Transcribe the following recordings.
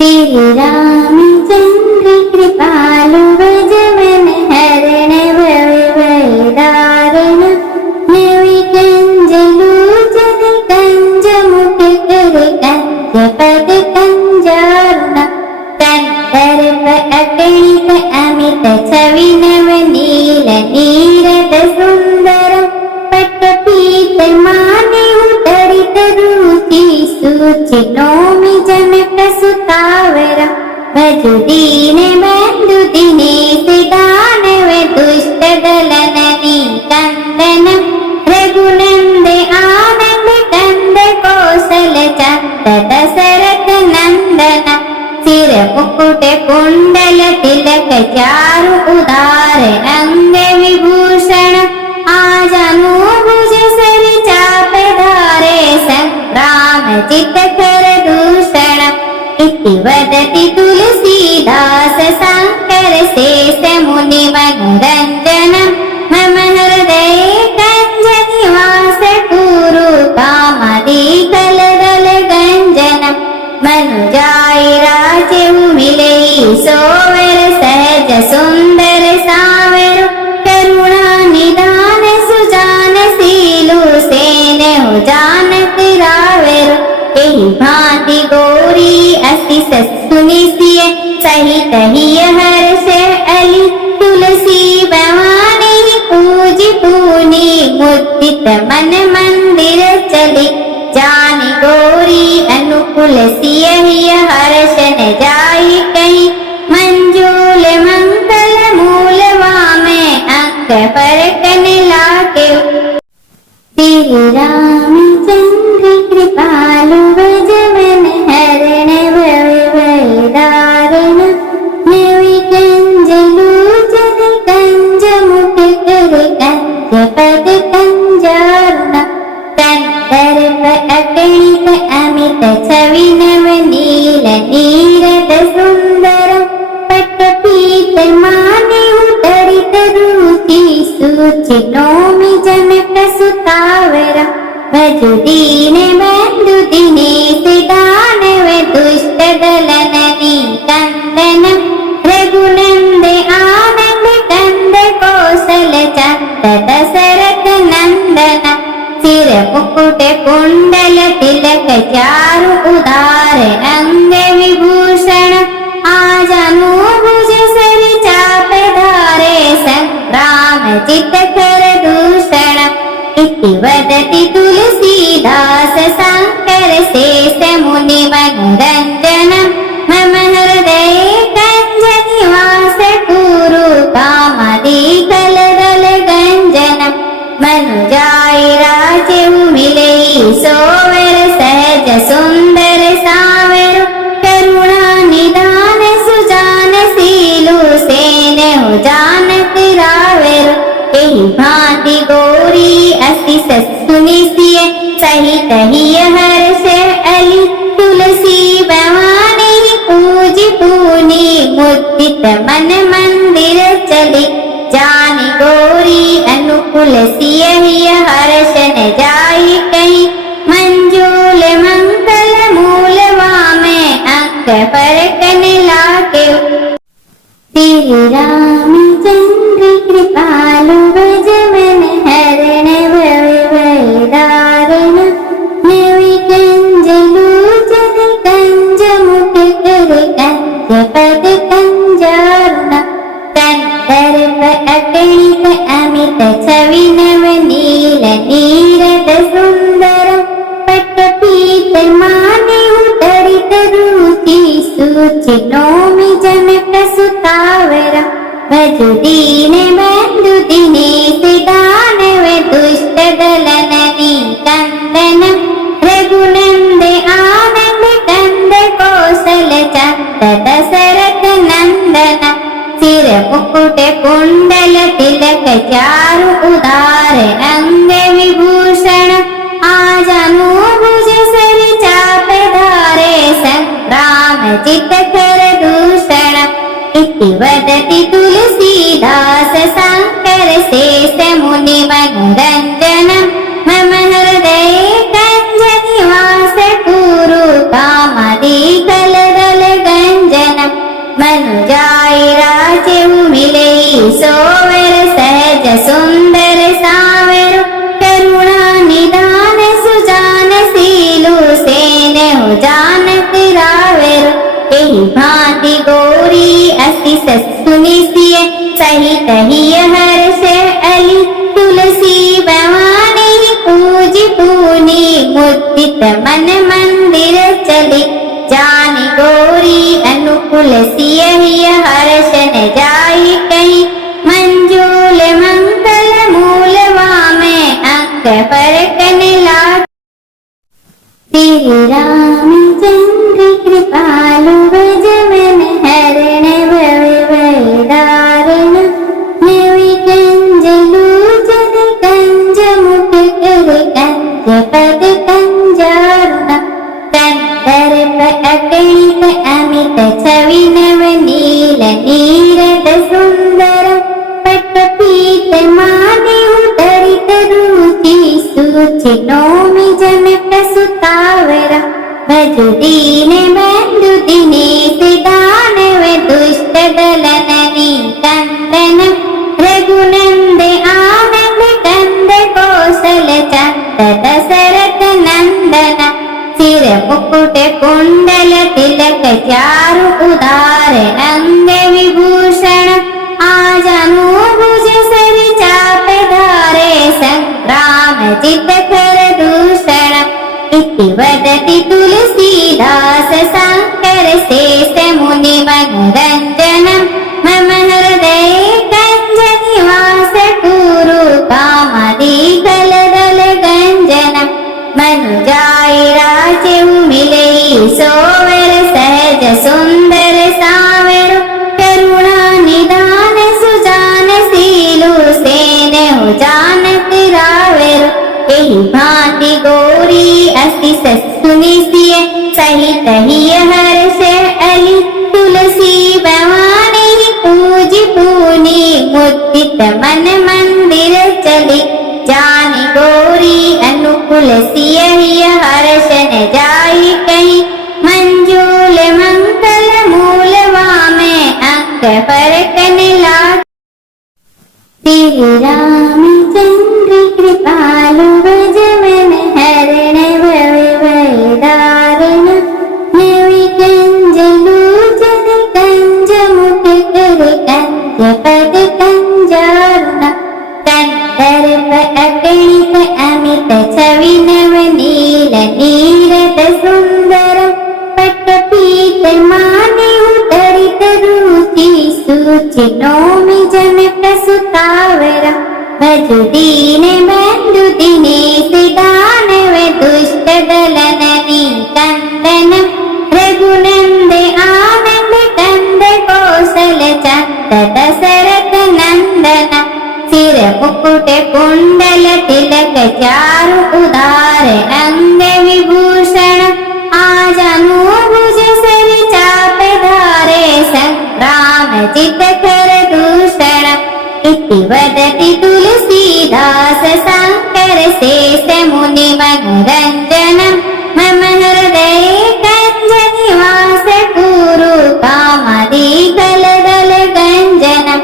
श्री रामचंद्र कृपालु भजमन हरण भव भय दारण नवि कंज लोचन कंज मुख कर कंज पद कंजारुण कंदर्प अगणित अमित छवि नव नील नीरद सुंदरम पट्टपीत माने उतरित रुचि सूचि नौमि जनक सुतावरम भजु दीन बंधु दिनेश दानव दुष्ट दलन कंदनम रघुनंद आनंद कंद कौशल चंद दशरथ नंदन सिर मुकुट कुंडल तिलक चारु उदार अंग विभूषण आजानुभुज सर चाप धारे संग्राम चित कर दूषण इति वदति तुलसीदास शंकर शेष मुनि मनोरंजन मम हृदय कंज निवास कुरु कामदि कलदल गंजन मनुजाय राजेउ मिलई सोवर सहज सुंदर सावर करुणा निदान सुजान सीलु सेन जानत रावर एहि भांति गौरी अति सुनिसिय सहित हिय हर्ष अली तुलसी भवानी पूजि पूनी मुदित मन मंदिर चली जानि गौरी अनुकूल सिय हिय हर्ष न जाई कहीं मंजूल मंगल मूल वामे अंक पर कन लाके श्री रामचंद्र कृपालु भजमन हरण भव भय दारण नवि कंज लोचन कंज मुख कर कंज पद कंजारुण कंदर्प अगणित अमित छवि नव नील नीरद सुंदरम पट्टपीत माने उतरित रुचि सूचि नौमि जनक सुतावरम भजु दीन बंधु दिनेश दानव दुष्ट दलन कंदनम रघुनंद आनंद कंद कौशल चंद दशरथ नंदन सिर मुकुट कुंडल तिलक चारु उदार अंग विभूषण आजानुभुज सर चाप धारे संग्राम चित कर दूषण इति वदति तुलसीदास शंकर शेष मुनि मनोरंजन मम हृदय कंज निवास कुरु कामदि कलदल गंजन मनुजाय राजेउ मिलई सोवर सहज सुंदर सावर करुणा निदान सुजान सीलु सेन जानत रावर एहि भांति गौरी अति सुनिसिय सहित हिय हर्ष अली तुलसी भवानी पूजि पूनी मुदित मन मंदिर चली जानि गौरी अनुकूल सिय हिय हर्ष न जाई कहीं मंजूल मंगल मूल वामे अंक पर कन लाके श्री रामचंद्र कृपालु भजमन हरण भव भय दारण नवि कंज लोचन कंज मुख कर कंज पद कंजारुण कंदर्प अगणित अमित छवि नव नील नीरद सुंदरम पट्टपीत माने उतरित रुचि सूचि नौमि जनक सुतावरम भजु दीन बंधु दिनेश दानव दुष्ट दलन कंदनम रघुनंद आनंद कंद कौशल चंद दशरथ नंदन सिर मुकुट कुंडल तिलक चारु उदार अंग विभूषण आजानुभुज सर चाप धारे संग्राम चित कर दूषण इति वदति तुलसीदास शंकर शेष मुनि मनोरंजन मम हृदय कंज निवास कुरु कामदि कलदल तिरावेरु एहि भांति गौरी अस्ति ससुनि सिय सहित हिय हर्ष अली तुलसी भवानी पूजी पूनी मुदित मन मंदिर चली जानी गौरी अनुकूल सिय हिय हर्ष न जाई कहीं मंजूल मंगल मूल वामे अंक पर कनला श्री रामचंद्र कृपालु भजवन हरण भव भयदारण नवि कंज लोचन कंज मुख कर कंज पद कंजारुण कंदर्प अगणित अमित छवि नव नील नीरद सुंदर पट्टपीत माने उदरित रुचि सूचि नौमि जनक सुतावर भजु दीन बंधु दिनेश दानव दुष्ट दलननि कंदन रघुनंद आनंद कंद कौशल चंद दशरथ नंदन सिर मुकुट कुंडल तिलक चारु उदार अंग विभूषण आजनु भुज सर चाप धारे संग्राम जित कर दूषण इति वदति तुलसीदास शंकर शेष मुनि मनोरंजनम मम हृदय कंज निवास कुरु कामदि कलदल गंजनम मनुजाय राजेउ मिलई सोवर सहज सुंदर सावर करुणा निदान सुजान सीलु सेन जानत रावेरु एहि भांति गौरी अस्ति ससुनि सिय सहित हिय हर्ष अली तुलसी भवानी पूजी पूनी मुदित मन मंदिर चली जानी गौरी अनुकूल सिय हिय हर्ष न जाई कहीं मंजूल मंगल मूल वामे अंक पर कनला श्री रामचंद्र कृपालु भजवन हरण भव भयदारण नवि कंज लोचन कंज मुख कर कंज पद कंजारुण कंदर्प अगणित अमित छवि नव नील नीरद सुंदर पट्टपीत माने उदरित रुचि सूचि नौमि जनक सुतावर भजु दीन बंधु दिनेश दानव दुष्ट दलननि कंदन रघुनंद आनंद कंद कौशल चंद दशरथ नंदन सिर मुकुट कुंडल तिलक चारु उदार अंग विभूषण आजनु भुज सर चाप धारे संग्राम जित कर दूषण इति वदति तुलसीदास शंकर शेष मुनि मनोरंजनम मम हृदय कंज निवास कुरु कामदि कलदल गंजनम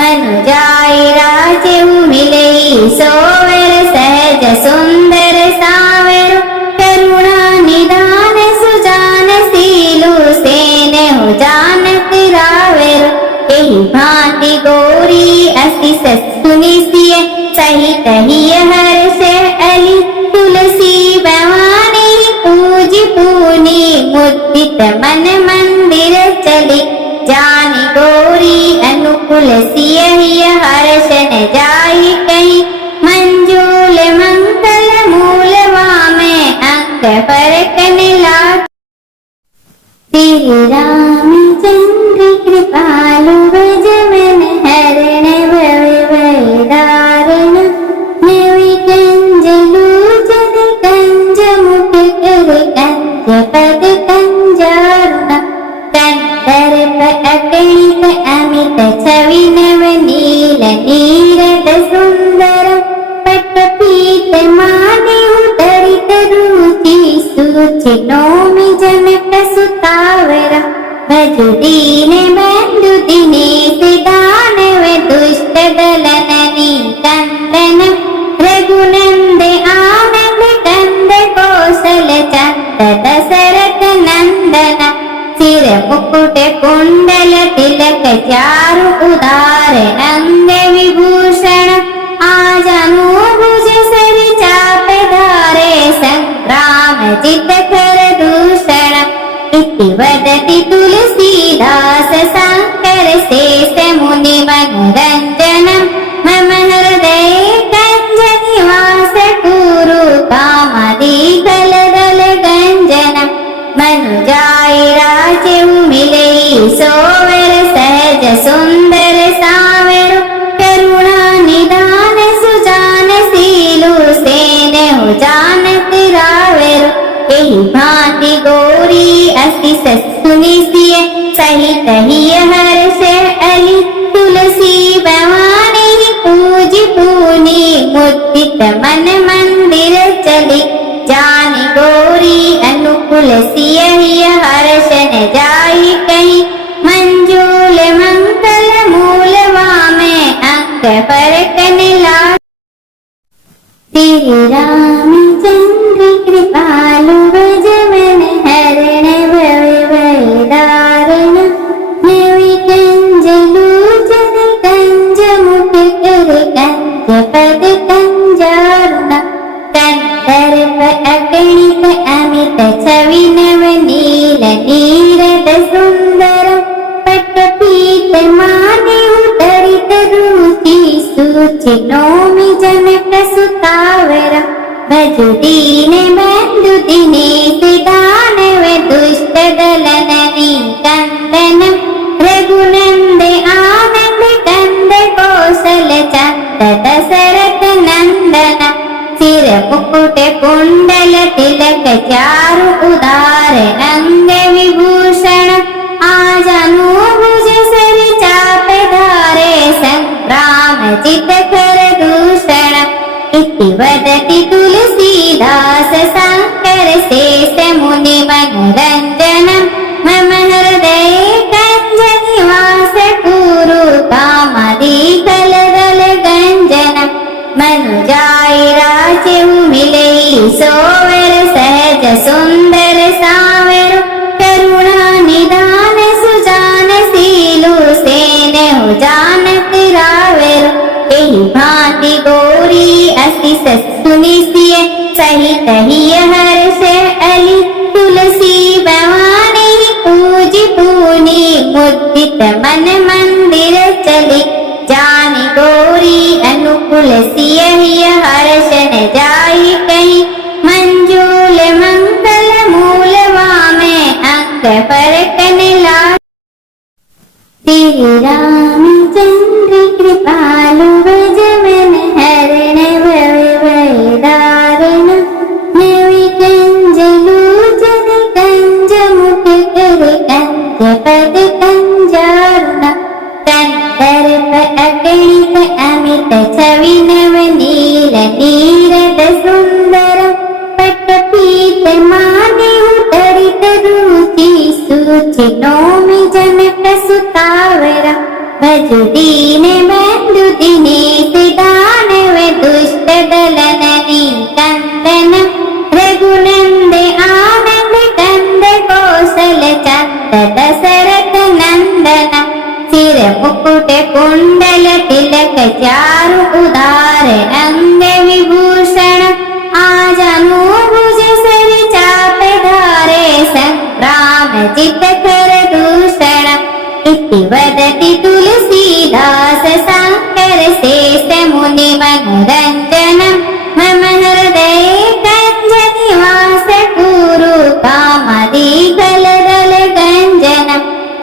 मनुजाय राजेउ मिलई सोवर सहज सुंदर सावर करुणा निदान सुजान सीलु सेन जानत रावेरु एहि भांति गौरी अस्ति ससुनि सिय सहित हिय हर्ष अली तुलसी भवानी पूजी पूनी मुदित मन मंदिर चली जानी गौरी अनुकूल सिय हिय हर्ष न जाई कहीं मंजूल मंगल मूल वामे अंक पर कनला श्री रामचंद्र कृपालु भजवन हरण भव भयदारण नवि कंज लोचन कंज मुख कर कंज पद कंजारुण कंदर्प अगणित अमित छवि नव नील नीरद सुंदर पट्टपीत माने उदरित रुचि सूचि नौमि जनक सुतावर भजु दीन बंधु दिनेश दानव दुष्ट दलननि कंदन रघुनंद आनंद कंद कौशल चंद दशरथ नंदन सिर मुकुट कुंडल तिलक चारु उदार अंग विभूषण आजानु भुज सर चाप धारे संग्राम जित कर दूषण इति वदति तुलसीदास शंकर शेष मुनि मनोरंजनम मम हृदय कंज निवास कुरु कामदि दल दल गंजनम मनुजाय राजेउ मिले सोवर सहज सुंदर सावर करुणा निदान सुजान सीलु सेनेहु जानत रावेरु एहि भांति गौरी अस्ति सुनि सिय सहित हिय हर्ष अली तुलसी भवानी पूजी पूनी मुदित मन मंदिर चली जानी गौरी अनुकूल सिय हिय हर्ष न जाई कहीं मंजूल मंगल मूल वामे अंक पर कनला श्री रामचंद्र कृपालु भजमन हरण भव भयदारण नवि कंज लोचन कंज मुख कर कंज पद कंजारुण कंदर्प अगणित अमित छवि नव नील नीरद सुंदर पट्टपीत माने उतरित रुचि सूचि नौमि जनक सुतावर भजु दीन बंधु दिनेश दानव दुष्ट दलन कंदन रघुनंद आनंद कंद कौशल चंद दशरथ नंदन सिर मुकुट कुंडल तिलक चारु उदार अंग विभूषण आजानु भुज सर चाप धारे संग्राम जित कर दूषण इति वदति तुलसीदास शंकर शेष मुनि मनोरंजनम मम हृदय कंज निवास कुरु कामदि दल दल गंजनम मनुजाय राजेउ मिले सोवर सहज सुंदर सावर करुणा निदान सुजान सीलु सेनेहु जानत रावेरु एहि भांति गौरी अस्ति सुनि सिय सहित हिय हर्ष अली तुलसी भवानी पूजी पूनी मुदित मन मंदिर चली जानी गौरी अनुकूल सिय हिय हर्ष न जाई कहीं मंजूल मंगल मूल वामे अंक पर कनला श्री रामचंद्र कृपालु भजमन हरण भव भयदारण नवि कंज लोचन कंज मुख कर कंज पद कंजारुण कंदर्प अगणित अमित छवि नव नील नीरद सुंदर पट्टपीत माने उतरित रुचि सूचि नौमि जनक सुतावर भजु दीन बंधु दिनेश दानव दुष्ट दलन कंदन रघुनंद आनंद कंद कौशल चंद दशरथ नंदन सिर मुकुट कुंडल तिलक चारु उदार अंग विभूषण आजानु भुज सर चाप धारे संग्राम जित कर दूषण इति वदति तुलसीदास शंकर शेष मुनि मनोरंजनम मम हृदय कंज निवास कुरु कामदि दल दल गंजनम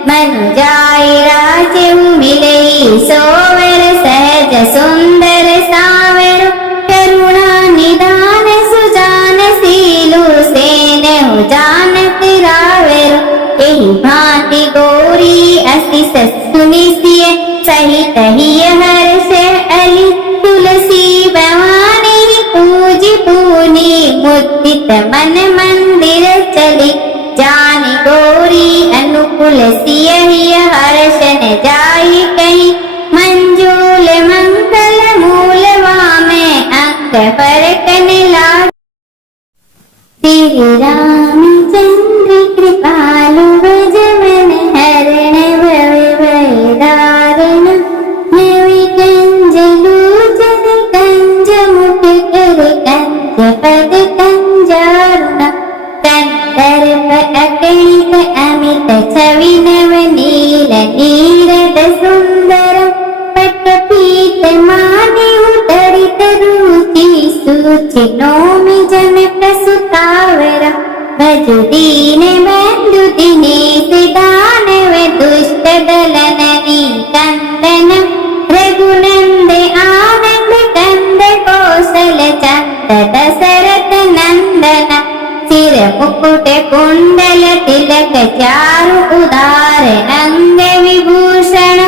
मनुजाय राजेउ मिले सोवर सहज सुंदर सावर करुणा निदान सुजान सीलु सेनेहु जानत रावेरु एहि भांति गौरी अस्ति सुनि सिय सहित हिय हर्ष अली तुलसी भवानी पूजी पूनी मुदित मन मंदिर चली जानी गौरी अनुकूल सिय हिय हर्ष न जाई कहीं मंजूल मंगल मूल वामे अंक पर कनला श्री रामचंद्र कृपालु भज सूचिनोमि जनक सुतावर भजु दीन बंधु दिनेश दानव दुष्ट दलन कंदन रघुनंद आनंद कंद कौशल चंद दशरथ नंदन सिर मुकुट कुंडल तिलक चारु उदार अंग विभूषण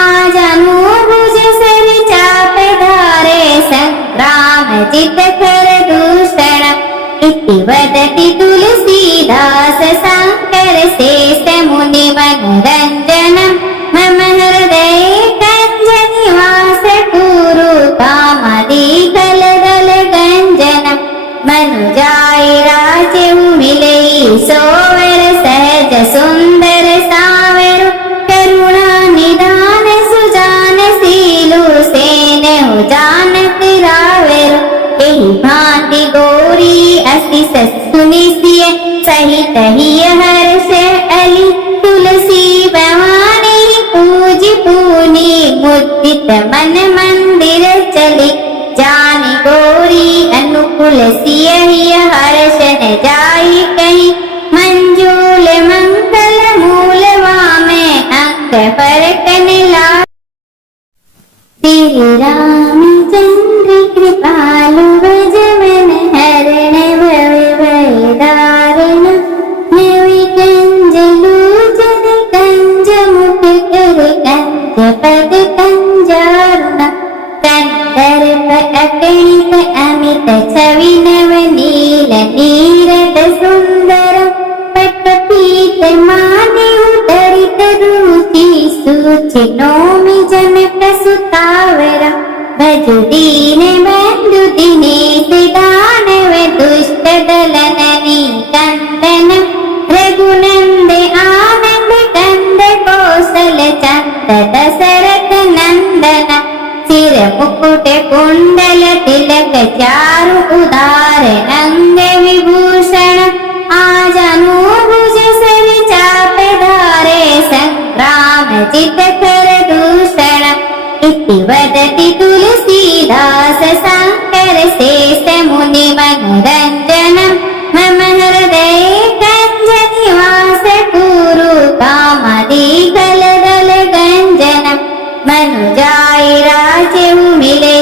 आजानुभुज सर चाप धारे संग्राम जित कर दूषण इति वदति तुलसीदास शंकर शेष मुनि मनोरंजनम मम हृदय कंज निवास कुरु कामदि कल दल गंजनम मनुजाय राजे मिले सोवर सहज सुंदर सावर करुणा निदान सुजान सीलु सेन जानत रावर एहि भांति गौरी असि सुनिसिय सहित हिय हर्ष अली तुलसी भवानी पूज पूनी मुदित मन मंदिर चली जानी गौरी अनुकूल सिय हिय हर्ष न जाई कहीं मंजूल मंगल मूल वामे अंग फरकन ला श्री रामचंद्र कृपालु भजवन हरण भव दारण नवि कंज लोचन कंज मुख कर कंज पद कंजारुण कंदर्प अगणित अमित छवि नव नील नीरद सुंदर पट पीत माने उदरित रुचि सूचिनोमि जनक सुतावर भजु दीन बंधु दिनेश दानव दुष्ट दलन कंदन रघुनंद आनंद कंद कौशल चंद दशरथ नंदन सिर मुकुट कुंडल तिलक चारु उदार अंग विभूषण आजानुभुज सर चाप धारे संग्राम जित कर दूषण इति वदति तुलसीदास शंकर शेष मुनि मनोरंजनम मम हृदय कंज निवास कुरु कामदि कल दल गंजनम मनुजाय राजे मिले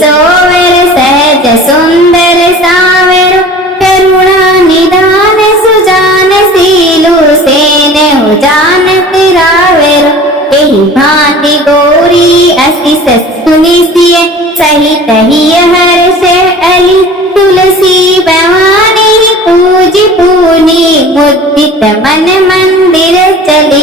सोवर सहज सुंदर सावर करुणा निदान सुजान सीलु सेन जानत रावर एहि भांति गौरी असि सुनिसिय सहित हिय हर्ष अली तुलसी भवानी पूज पूनी मुदित मन मंदिर चली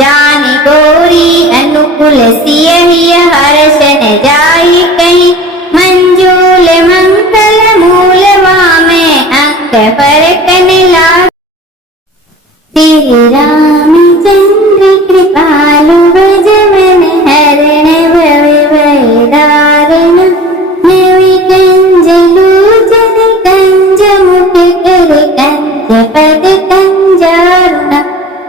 जानी गौरी अनुकूल सिय हिय हर्ष न जाई कहीं मंजूल मंगल मूल वामे अंग फरकन ला श्री रामचंद्र कृपालु भजवन हरण भव दारण नवि कंज लोचन कंज मुख कर कंज पद कंजारुण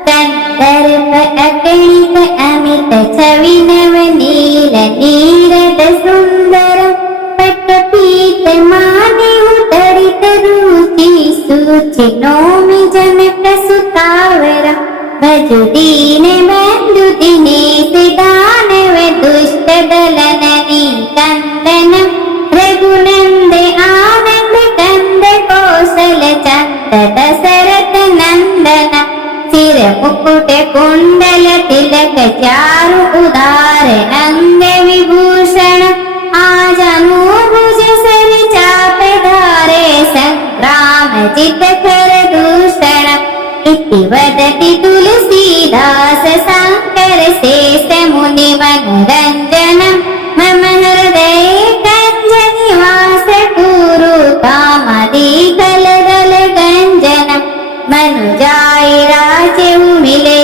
कंदर्प अगणित अमित छवि नव नील नीरद सुंदर पट पीत माने उदरित रुचि सूचिनोमि जनक सुतावर भजु दीन बंधु दिनेश दानव दुष्ट दलन कंदन रघुनंद आनंद कंद कौशल चंद दशरथ नंदन सिर मुकुट कुंडल तिलक चारु उदार अंग विभूषण आजानुभुज सर चाप धारे संग्राम जित कर दूषण इति वदति तुलसीदास शंकर शेष मुनि मनोरंजनम मम हृदय कंज निवास कुरु कामदि कल दल गंजनम मनुजाय राजे मिले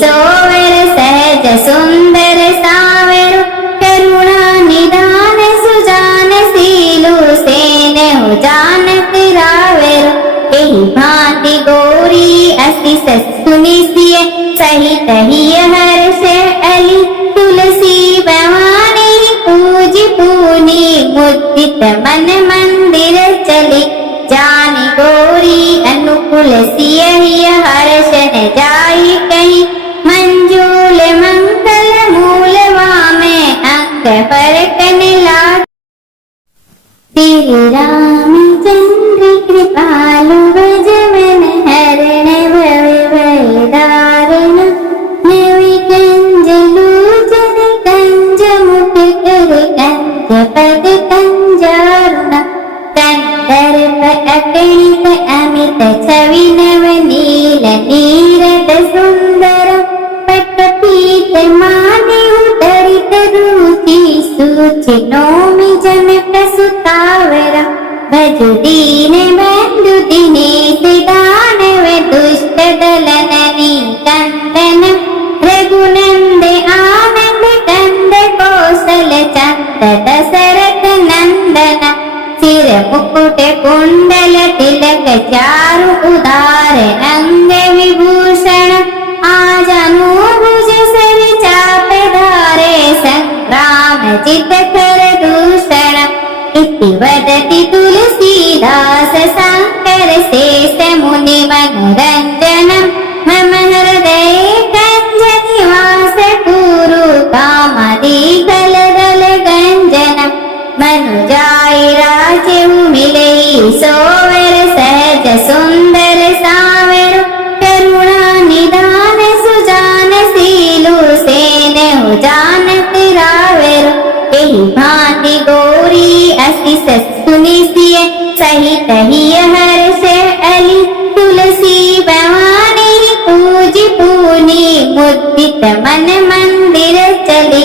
सोवर सहज सुंदर सावर करुणा निदान सुजान सीलु सेन जानत रावर एहि भांति गौरी असि सुनिसिय सहित हिय हर्ष अली तुलसी भवानी पूज पूनी मुदित मन मंदिर माने उतरित रुचि सूचि नौमि जनक सुतावर भज दीन बंधु दिनेश दानव दुष्ट दलननि कंदन रघुनंद आनंद कंद कौशल चंद दशरथ नंदन सिर मुकुट कुंडल तिलक चारु उदार अंग विभूषण आजानुभुज सर चाप धारे संग्राम जित कर दूषण इति वदति तुलसीदास शंकर शेष मुनि मनोरंजनम मम हृदय कंज निवास कुरु कामदि दल गंजनम मनुजाय राजेउ मिलई सोवर सहज सुंदर सावर करुणा निदान सुजान सीलु सेन जान तिरावेर एहि भांति गौरी असिस सुनिसिय सहित हिय हर्ष अली तुलसी भवानी पूजी पूनी मुदित मन मंदिर चली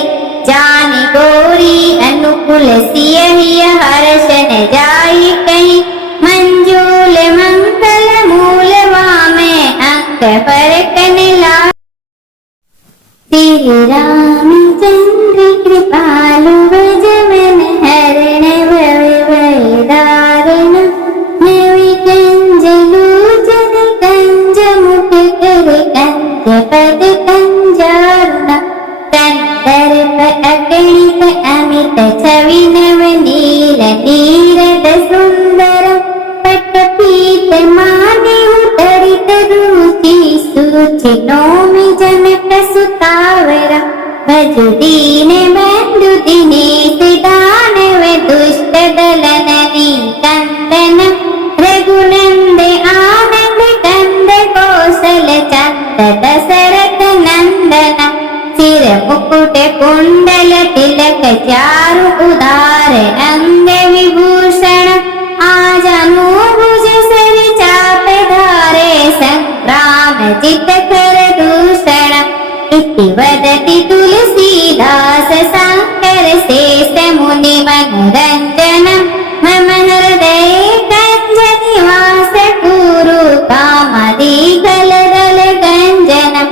जानी गौरी अनुकूल सिय हिय हर्षन जाई कहीं मंजूल मंगल मूल वामे अंक फरकन ला श्री रामचंद्र कृपालु भजमन हरण भव दारण नवि कंज लोचन कंज मुख कर कंज पद कंजारुण कंदर्प अगणित अमित छवि नव नील नीरद सुंदर पट्टपीत माने उतरित रुचि सूचि नौमि जनक सुतावर भज दीन बंधु दिनेश दानव दुष्ट दलननि कंदन रघुनंद आनंद कंद कौशल चंद दशरथ नंदन सिर मुकुट कुंडल तिलक चारु उदार अंग विभूषण आजानुभुज सर चाप धारे संग्राम जित कर दूषण इति वदति तुलसीदास शंकर शेष मुनि मनोरंजनम मम हृदय कंज निवास कुरु कामदि दल गंजनम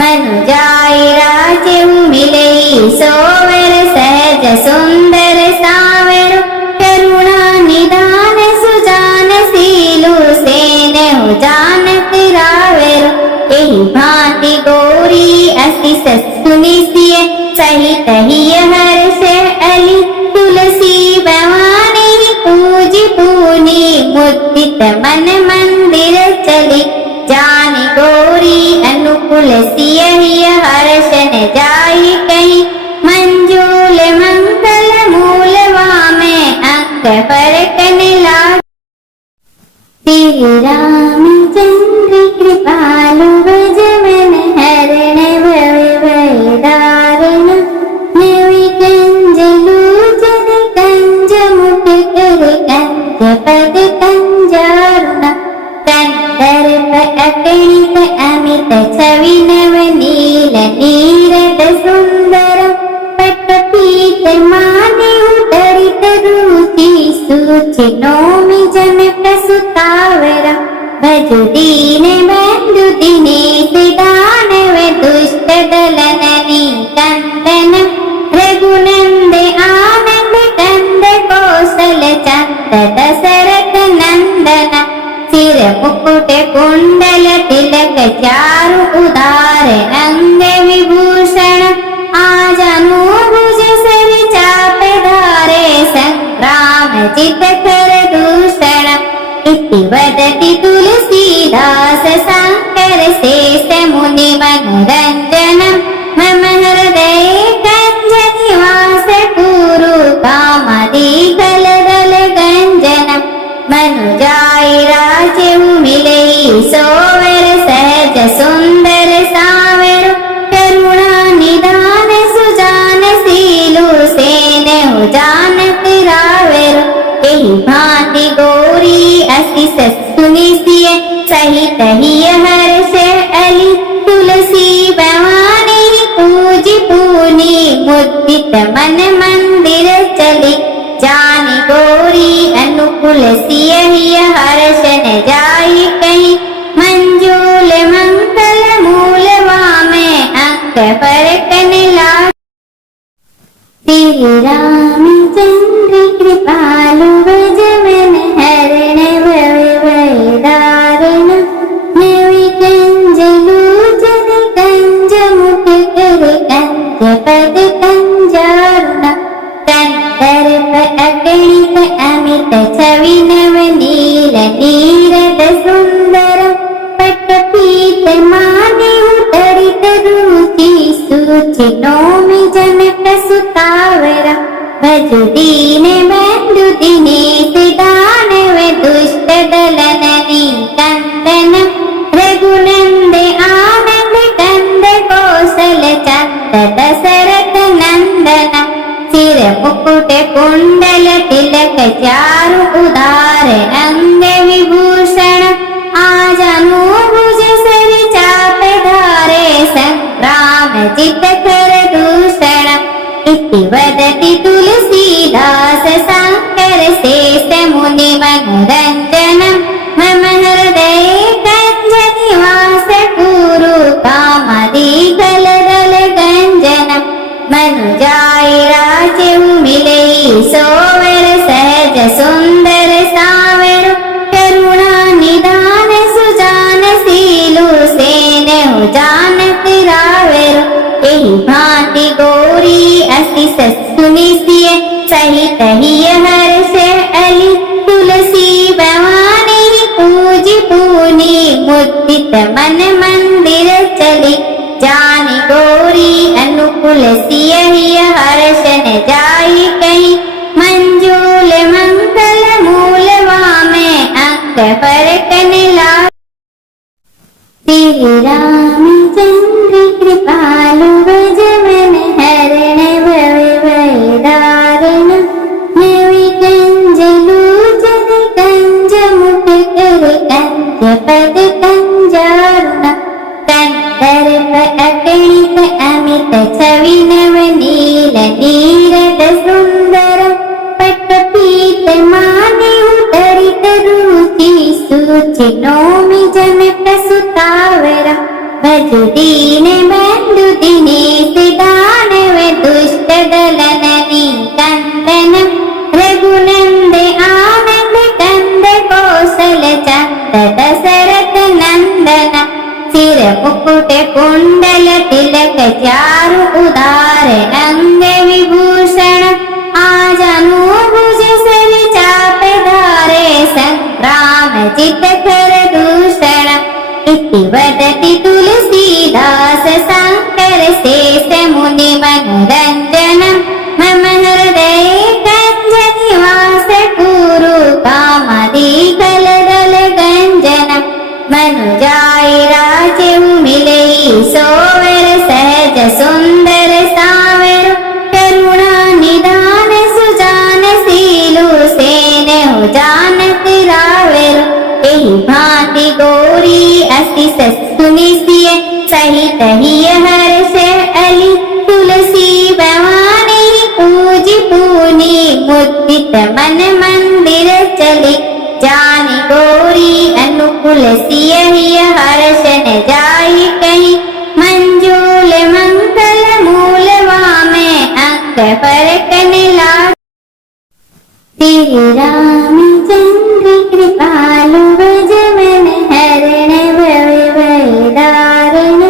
मनुजाय राजेउ मिलई सोवर सहज सुंदर सावर करुणा निदान सुजान सीलु सेन जान तिरावेर एहि भांति गौरी असिस सुनिसिय सहित हिय हर्ष अली तुलसी भवानी पूजी पूनी मुदित मन मंदिर चली जानी गौरी अनुकूल सिय हिय हर्षन जाई कहीं मंजूल मंगल मूल वामे अंक फरकन ला श्री रामचंद्र कृपालु भजमन हरण भव दारण नवि कंज लोचन कंज मुख कर कंज पद कंजारुण कंदर्प अगणित अमित छवि नव नील नीरद सुंदर पट्टपीत माने उतरित रुचि सूचि नौमि जनक सुतावर भज दीन बंधु दिनेश दानव दुष्ट दलननि कंदन रघुनंद आनंद कंद कौशल चंद दशरथ नंदन सिर मुकुट कुंडल तिलक चारु उदार अंग विभूषण आजानुभुज सर चाप धारे संग्राम जित कर दूषण इति वदति तुलसीदास शंकर शेष मुनि मनोरंजनम मम हृदय कंज निवास कुरु कामदि दल गंजनम मनुजाय राजेउ मिलई सोवर सहज मन मंदिर चली, जानी गोरी अनुकूल सियहिय हर्षन जाई कहीं, मंजूल मंगल मूल वामे अंक फरकन ला। श्री रामचंद्र कृपालु व्रज मन हरण भव भय दारण, नवि कंज लोचन कंज मुख कर कंज पद कंजारुण, कंदर्प अगणित अमित छवि नव नील नीरद सुंदर, पट पीत माने उतरित रुचि सूचि नौमि जनक सुतावर, भजु दीन बंधु दिनेश दानव दुष्ट दलन कंदन, रघुनंद आनंद कंद कौशल चंद दशरथ नंदन, सिर मुकुट कुंडल तिलक चारु उदार अंग विभूषण, आजानु भुज सर चाप धारे संग्राम जित कर दूषण, इति वदति तुलसीदास शंकर शेष मुनि मनोरंजनम, मम हृदय कंज निवास कुरु कामदि कलदल गंजनम, मनुजाय राजउ मिलई सोवर सहज सुंदर सावर, करुणा निदान सुजान सीलु सेनहु जानत रावर, एहि भांति गोरी असिस सुनिसिय सहित हिय हर्ष अली, तुलसी भवानी पूजि पूनी मुदित मन मंदिर चली, जानी गोरी अनुकूल सियहिय हर्षन जाई कहीं, मंजूल मंगल मूल वामे अंक फरकन ला। श्री रामचंद्र कृपालु व्रज मन हरण भव भय दारण, नवि कंज लोचन कंज मुख कर कंज पद कंजारुण, कंदर्प अगणित अमित छवि नव नील नीरद सुंदर, पट पीत माने उतरित रुचि सूचि नौमि जनक सुतावर, भजु दीन बंधु दिनेश दानव दुष्ट दलन कंदन, रघुनंद आनंद कंद कौशल चंद दशरथ नंदन, सिर मुकुट कुंडल तिलक चारु उदार अंग विभूषण, आजानु भुज सर चाप धारे संग्राम जित कर दूषण, इति वदति तुलसीदास शंकर शेष मुनि मनोरंजनम, मम हृदय कंज निवास कुरु कामदि कलदल गंजनम, मनुजाय राजउ मिलई सोवर सहज सुंदर सावर, करुणा निदान सुजान सीलु सेनहु जानत रावर, एहि भांति गोरी असिस सुनिसिय सहित हिय हर्ष अली, तुलसी भवानी पूजि पूनी मुदित मन मंदिर चली, जानी गोरी अनुकूल सियहिय हर्षन जाई कहीं, मंजूल मंगल मूल वामे अंक फरकन ला। श्री रामचंद्र कृपालु व्रज मन हरण भव भय दारण,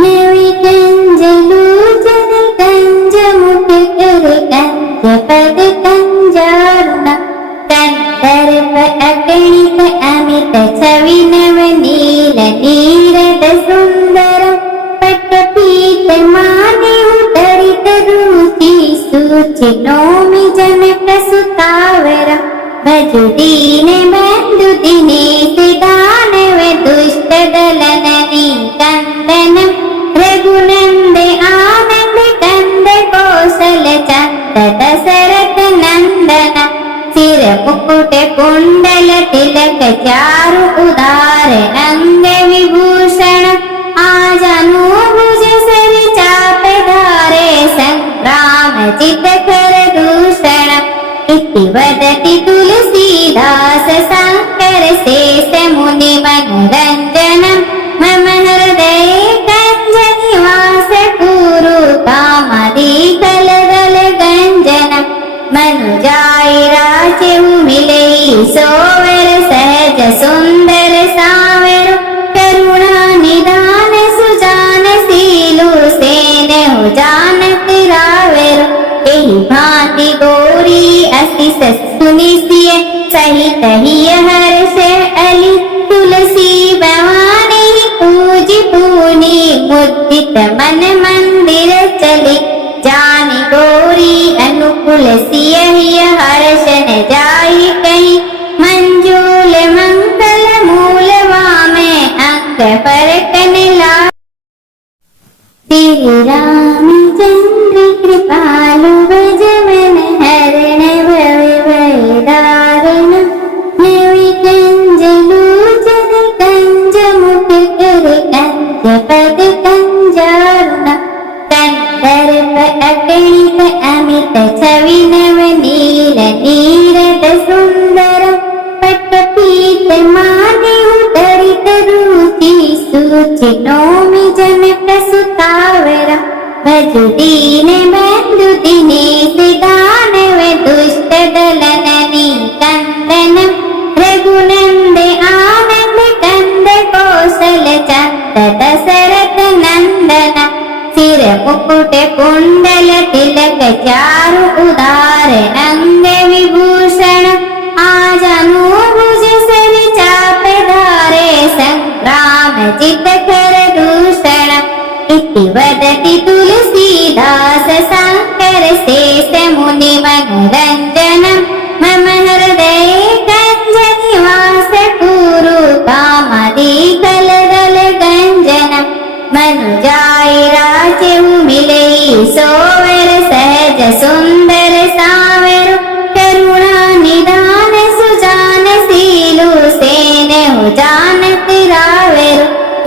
नवि कंज लोचन कंज मुख कर कंज पद कंजारुण, कंदर्प अगणित अमित छवि नव नील नीरद सुंदर, पट पीत माने उतरित रुचि सूचि नौमि जनक सुतावर, भजु दीन बंधु दिनेश दानव दुष्ट दलन कंदन, रघुनंद आनंद कंद कौशल चंद दशरथ नंदन, सिर मुकुट कुंडल तिलक चारु उदार अंग विभूषण, आजानु भुज सर चाप धारे संग्राम जित मनुजाय राजेऊ मिले सोवर सहज सुंदर सावर करुणा निदान सुजान सीलु सेने जानत रावेर एहि भांति गोरी अति सुनिसिय सहित ही हर्ष अली तुलसी भवानी पूजी पूनी मुदित मन मंदिर चली जानी गोरी अनुकूल सिय हर्ष न जाई कहीं मंजूल मंगल मूलवा में अंक पर कनला श्री रामचंद्र कृपालु भजमन हरण भव दारण नवि कंज लोचन कंज मुख कर कंज पद कंजारुण कंदर्प अगणित अमित छवि नव नील नीरद सुंदर पट पीत माने उदरित रुचि सूचि नौमि जनक सुतावर भज दीन बंधु दिनेश दानव दुष्ट दलननी कंदन रघुनंद आनंद कंद कौशल चंद दशरथ नंदन सिर मुकुट कुंडल तिलक चारु उदार अंग विभूषण आजनु भुज सर चाप धारे संग्राम जित कर दूषण इति वदति तुलसीदास शंकर शेष मुनि मनोरंजन मम हृदय कंज निवास कुरु कामदि कलदल गंजन मनुजाय राजेऊ मिले सोवर सहज सुंदर सावर करुणा निदान सुजान सीलु सेने जानत रावेर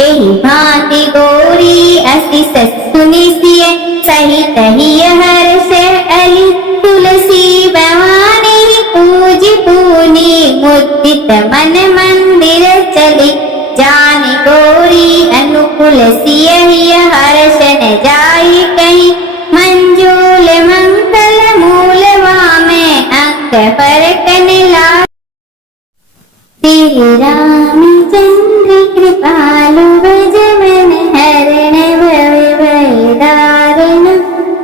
एहि भांति गोरी अति सुनिसिय सहित ही हर्ष अली तुलसी भवानी पूजी पूनी मुदित मन मंदिर चली जानी गोरी अनुकूल सिय हर्ष न जाई कहीं मंजूल मंगल मूलवा में अंक पर कनला श्री रामचंद्र कृपालु भजमन हरण भव दारण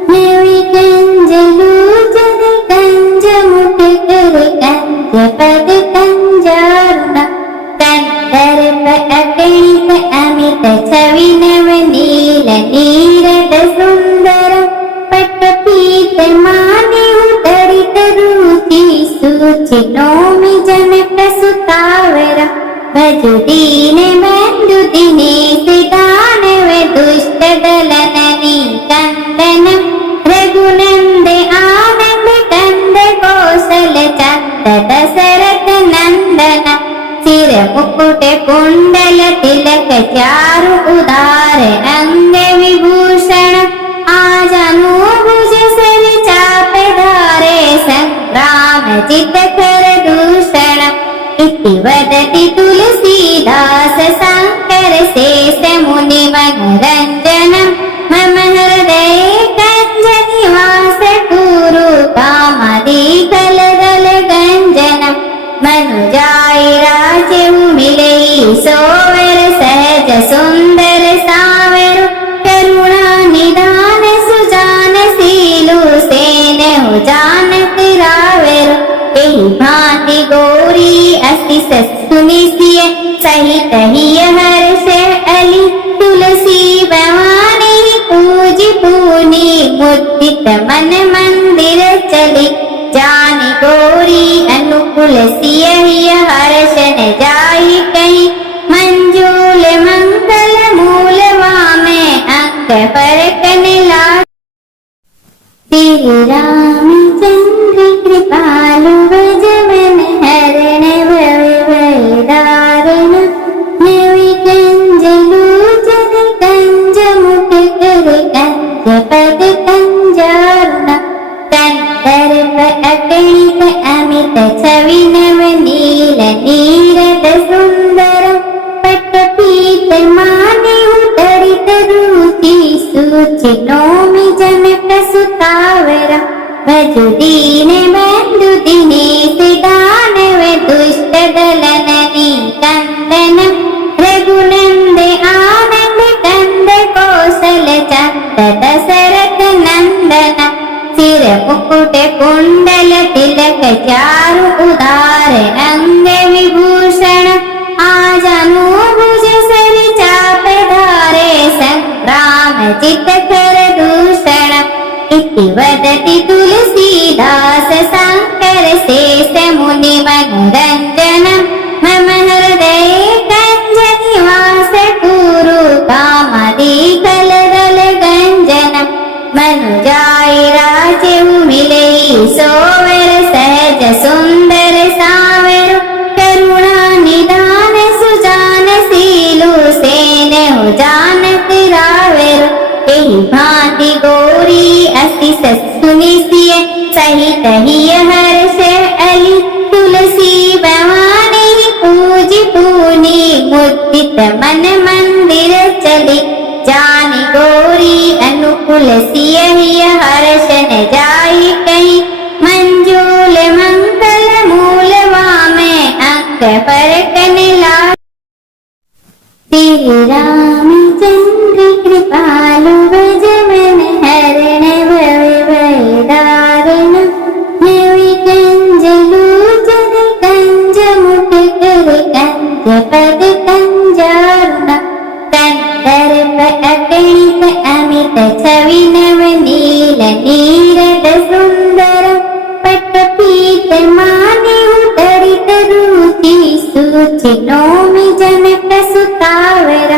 नवि कंज लोचन कंज मुख कर कंज पद कंजारुण कंदर्प अगणित अमित छवि नव नील नीरद सुंदर पट पीत माने उदरित रुचि सूचि नौमि जनक सुतावर भज दीन बंधु दिनेश दानव दुष्ट दलननी कंदन रघुनंद आनंद कंद कौशल चंद दशरथ नंदन सिर मुकुट कुंडल तिलक चारु उदार अंग विभूषण आजनु भुज सर चाप धारे संग्राम जित कर दूषण इति वदति तुलसीदास शंकर शेष मुनि मनोरंजन मम हृदय कंज निवास कुरु कामदि कलदल गंजन मनुजाय राजेऊ मिले सोवर सहज सुंदर सावर करुणा निदान सुजान सीलु सेने जानत रावेर एहि भांति गोरी अति सुनिसिय सहित ही हर्ष अली तुलसी भवानी पूजी पूनी मुदित मन मंदिर चली जानी गोरी अनुकूल सिय हर्ष न जाई कहीं मंजूल मंगल मूलवा में अंक पर कनला श्री रामचंद्र कृपालु भजमन हरण भव दारण नवि कंज लोचन कंज मुख कर कंज पद कंजारुण कंदर्प अगणित अमित छवि नव नील नीरद सुंदर पट पीत माने उदरित रुचि सूचि नौमि जनक सुतावर भजु दीन बंधु दिनेश दानव दुष्ट दलननि कंदनम रघुनंद आनंद कंद कौशल चंद दशरथ नंदन सिर मुकुट कुंडल तिलक चारु उदार अंग विभूषण आजनु भुज सर चाप धारे संग्राम चित कर दूषण इति वदति तुलसीदास शंकर शेष मुनि मनोरंजन मम हृदय कंज निवास कुरु कामदि कलदल गंजन मनुजाय राजेउ मिलई सोवर सहज सुंदर सावर करुणा निदान सुजान सीलु सेनहु जानत रावेरु एहि भांति गौरी अति सुनिसिय सहित हिय हर्ष अली तुलसी भवानी पूज पूनी मुदित मन मंदिर चली जानी गौरी अनुकूल सिय हिय हर्ष न जाई कहीं मंजूल मंगल मूल वामे अंक पर कनला श्री रामचंद्र कृपालु भज मन हरण भव दारण नवि कंज लोचन कंज मुख कर कंज पद कंजारुण कंदर्प अगणित अमित छवि नव नील नीरद सुंदर पट पीत माने उतरित रुचि सूचि नौमि जनक सुतावर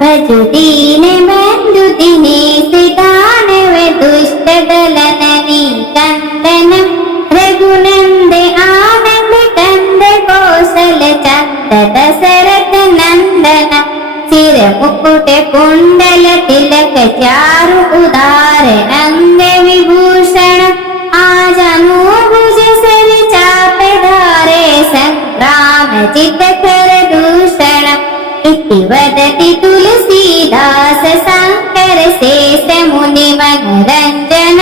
भजु दीन बंधु दिनेश दानव दुष्ट दलननि कंदन रघुनंद आनंद कंद कौशल चंद दशरथ नंदन सिर मुकुट कुंडल तिलक चारु उदार अंग विभूषण आजनु भुज सर चाप धारे संग्राम चित कर दूषण इति वदति तुलसीदास शंकर शेष मुनि मनोरंजन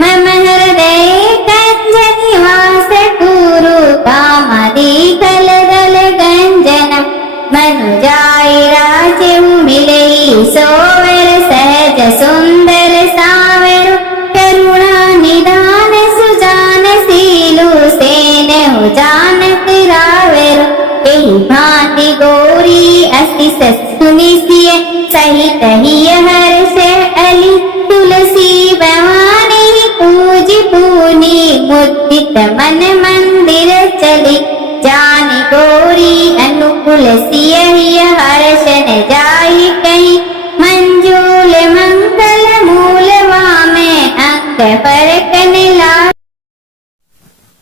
मम हृदय कंज निवास कुरु कामदि कलदल गंजन मनुजाय राजेउ मिलई सोवर सहज सुंदर सावर करुणा निदान सुजान सीलु सेनहु जानत रावेरु एहि भांति गौरी अति सुनिसिय सहित हिय हर्ष अली तुलसी भवानी पूज पूनी मुदित मन मंदिर चली जानी गौरी अनुकूल सिय हिय हर्ष न जाई कहीं मंजूल मंगल मूल वामे अंक पर कनला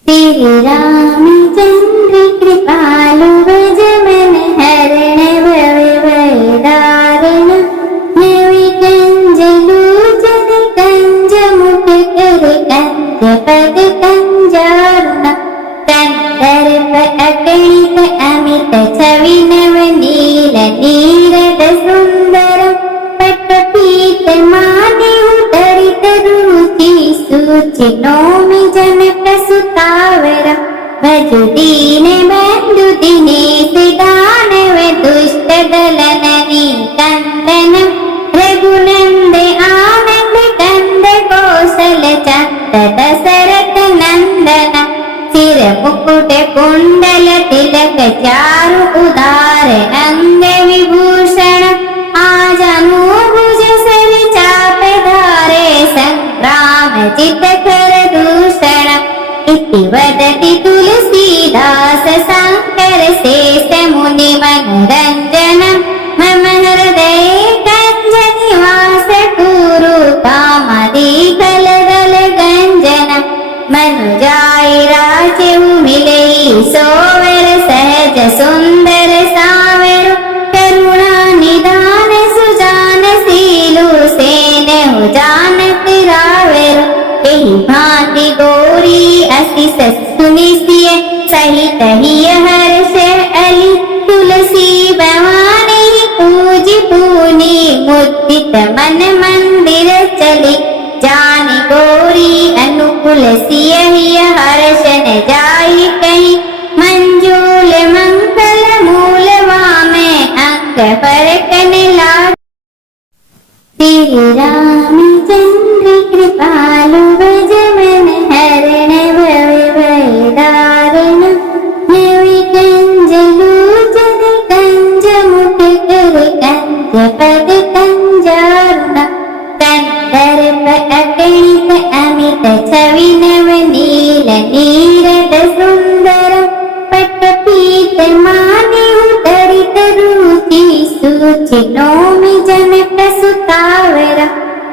श्री रामचंद्र कृपालु भज मन हरण भव दारण नवि कंज लोचन कंज मुख कर कंज पद कंजारुण कंदर्प अगणित अमित छवि नव नील नीरद सुंदर पट पीत माने उतरित रुचि सूचि नौमि जनक सुतावर भजु दीन बंधु दिनेश दानव दुष्ट दलननि कंदन रघुनंद आनंद कंद कौशल चंद दशरथ नंदन सिर मुकुट कुंडल तिलक चारु उदार अंग विभूषण आजनु भुज सर चाप धारे संग्राम चित कर दूषण इति वदति तुलसीदास शंकर शेष मुनि मनोरंजन मम हृदय कंज निवास कुरु कामदि कलदल गंजन मनुजाय राजेउ मिलई सोवर सहज सुंदर सावर करुणा निदान सुजान सीलु सेनहु जानत रावेरु एहि भांति गौरी अति सुनिसिय सहित हिय हर्ष अली तुलसी भवानी पूज पूनी मुदित मन मंदिर चली जानी गौरी अनुकूल अनुकूलस्य ह्य हर्षण जाई कहीं मंजूल मंगल मूल वामे अंग फरकन लाग। श्री रामचंद्र कृपालु भजमन हरण भव भय दारण नवि कंज लोचन कंज मुख कर कंज पद कंजारुण कंदर्प अगणित अमित छवि नव नील नीरद सुंदर पट्टपीत माने उतरित रुचि सूचि नौमि जनक सुतावर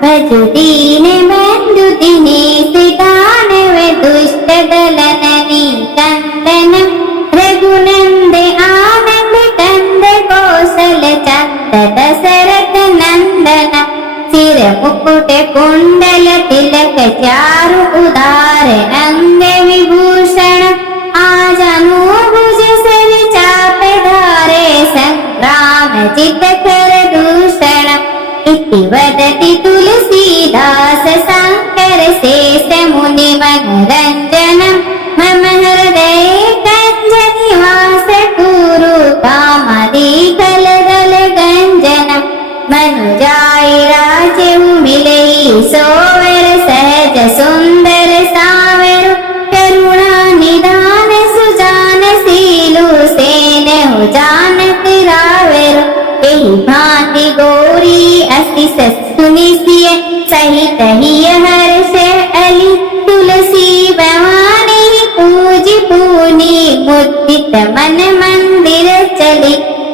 भजु दीन बंधु दिनेश दानव दुष्ट दलननि कंदन रघुनंद आनंद कंद कौशल चंद दशरथ नंदन सिर मुकुट कुंडल तिलक चारु उदार अंग विभूषण आजनु भुज सर चाप धारे संग्राम चित कर दूषण इति वदति तुलसीदास शंकर शेष मुनि मनोरंजनम मम हृदय कंज निवास कुरु कामदि कलदल गंजनम मनुजाई राजेउ मिलई सोवर सहज सुंदर सावर करुणा निदान सुजान सीलु सेन जानत रावर एहि भांति गौरी अस्ति सुनिसिय सहित हिय हर्ष अली तुलसी भवानी पूज पूनी मुदित मन मंदिर चली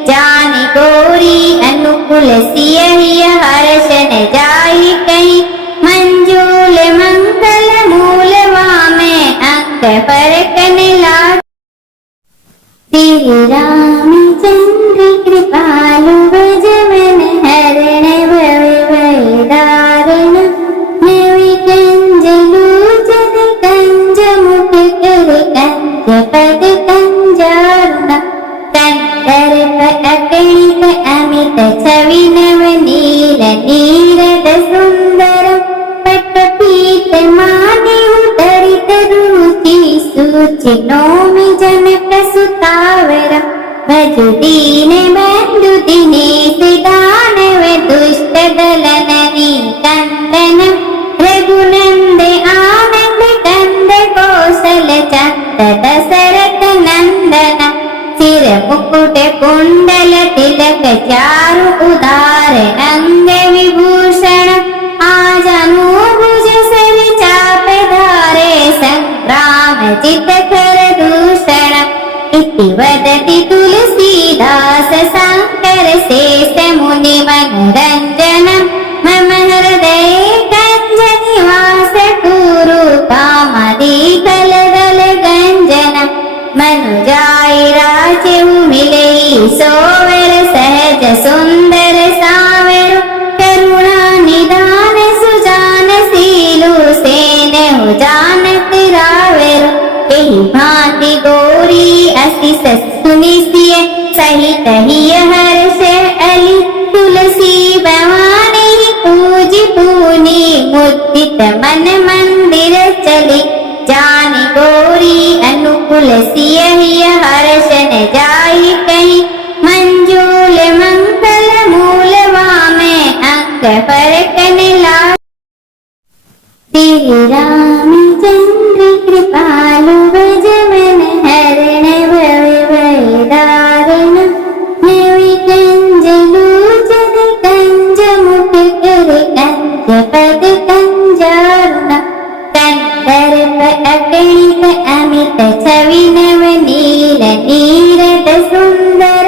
जानि गौरी अनुकूलस्य ह्य हर्षण जाई कहीं मंजूल मंगल मूल वामे अंग फरकन लाग। श्री रामचंद्र कृपालु भजमन हरण भव भय दारण नवि कंज लोचन कंज मुख कर कंज पद कंजारुण कंदर्प अगणित अमित छवि नव नील नीरद सुंदर पट्टपीत माने उतरित रुचि सूचि नौमि जनक सुतावर भजु दीन बंधु दिनेश दानव दुष्ट दलननि कंदन रघुनंद आनंद कंद कौशल चंद दशरथ नंदन सिर मुकुट कुंडल तिलक चारु उदार अंग विभूषण आजनु भुज सर चाप धारे संग्राम चित कर दूषण इति वदति तुलसीदास शंकर शेष मुनि मनोरंजनम मम हृदय कंज निवास कुरु कामदि कलदल गंजनम मनुजाई राजेउ मिलई सोवर सहज सुंदर सावर करुणा निदान सुजान सीलु सेन जानत रावर एहि भांति गौरी अस्ति सुनिसिय सहित हिय हर्ष अली तुलसी भवानी पूज पूनी मुदित मन मंदिर चली जानि गौरी अनुकूलस्य ह्य हर्षण जाई कहीं मंजूल मंगल मूल वामे अंग फरकन लाग। श्री रामचंद्र कृपालु भजमन हरण भव भय दारण नवि कंज लोचन कंज मुख कर कंज पद कंजारुण कंदर्प अगणित अमित छवि नव नील नीरद सुंदर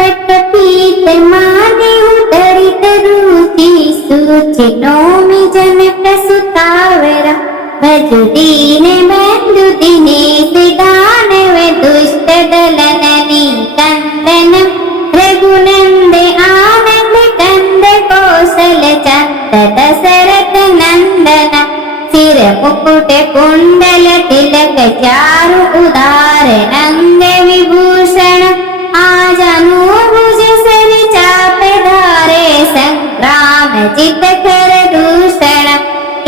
पट्टपीत माने उतरित रुचि सूचि नौमि जनक सुतावर भजु दीन बंधु दिनेश दानव दुष्ट दलननि कंदन रघुनंद आनंद कंद कौशल चंद दशरथ नंदन सिर मुकुट कुंडल तिलक चारु उदार अंग विभूषण आजनु भुज सर चाप धारे संग्राम चित कर दूषण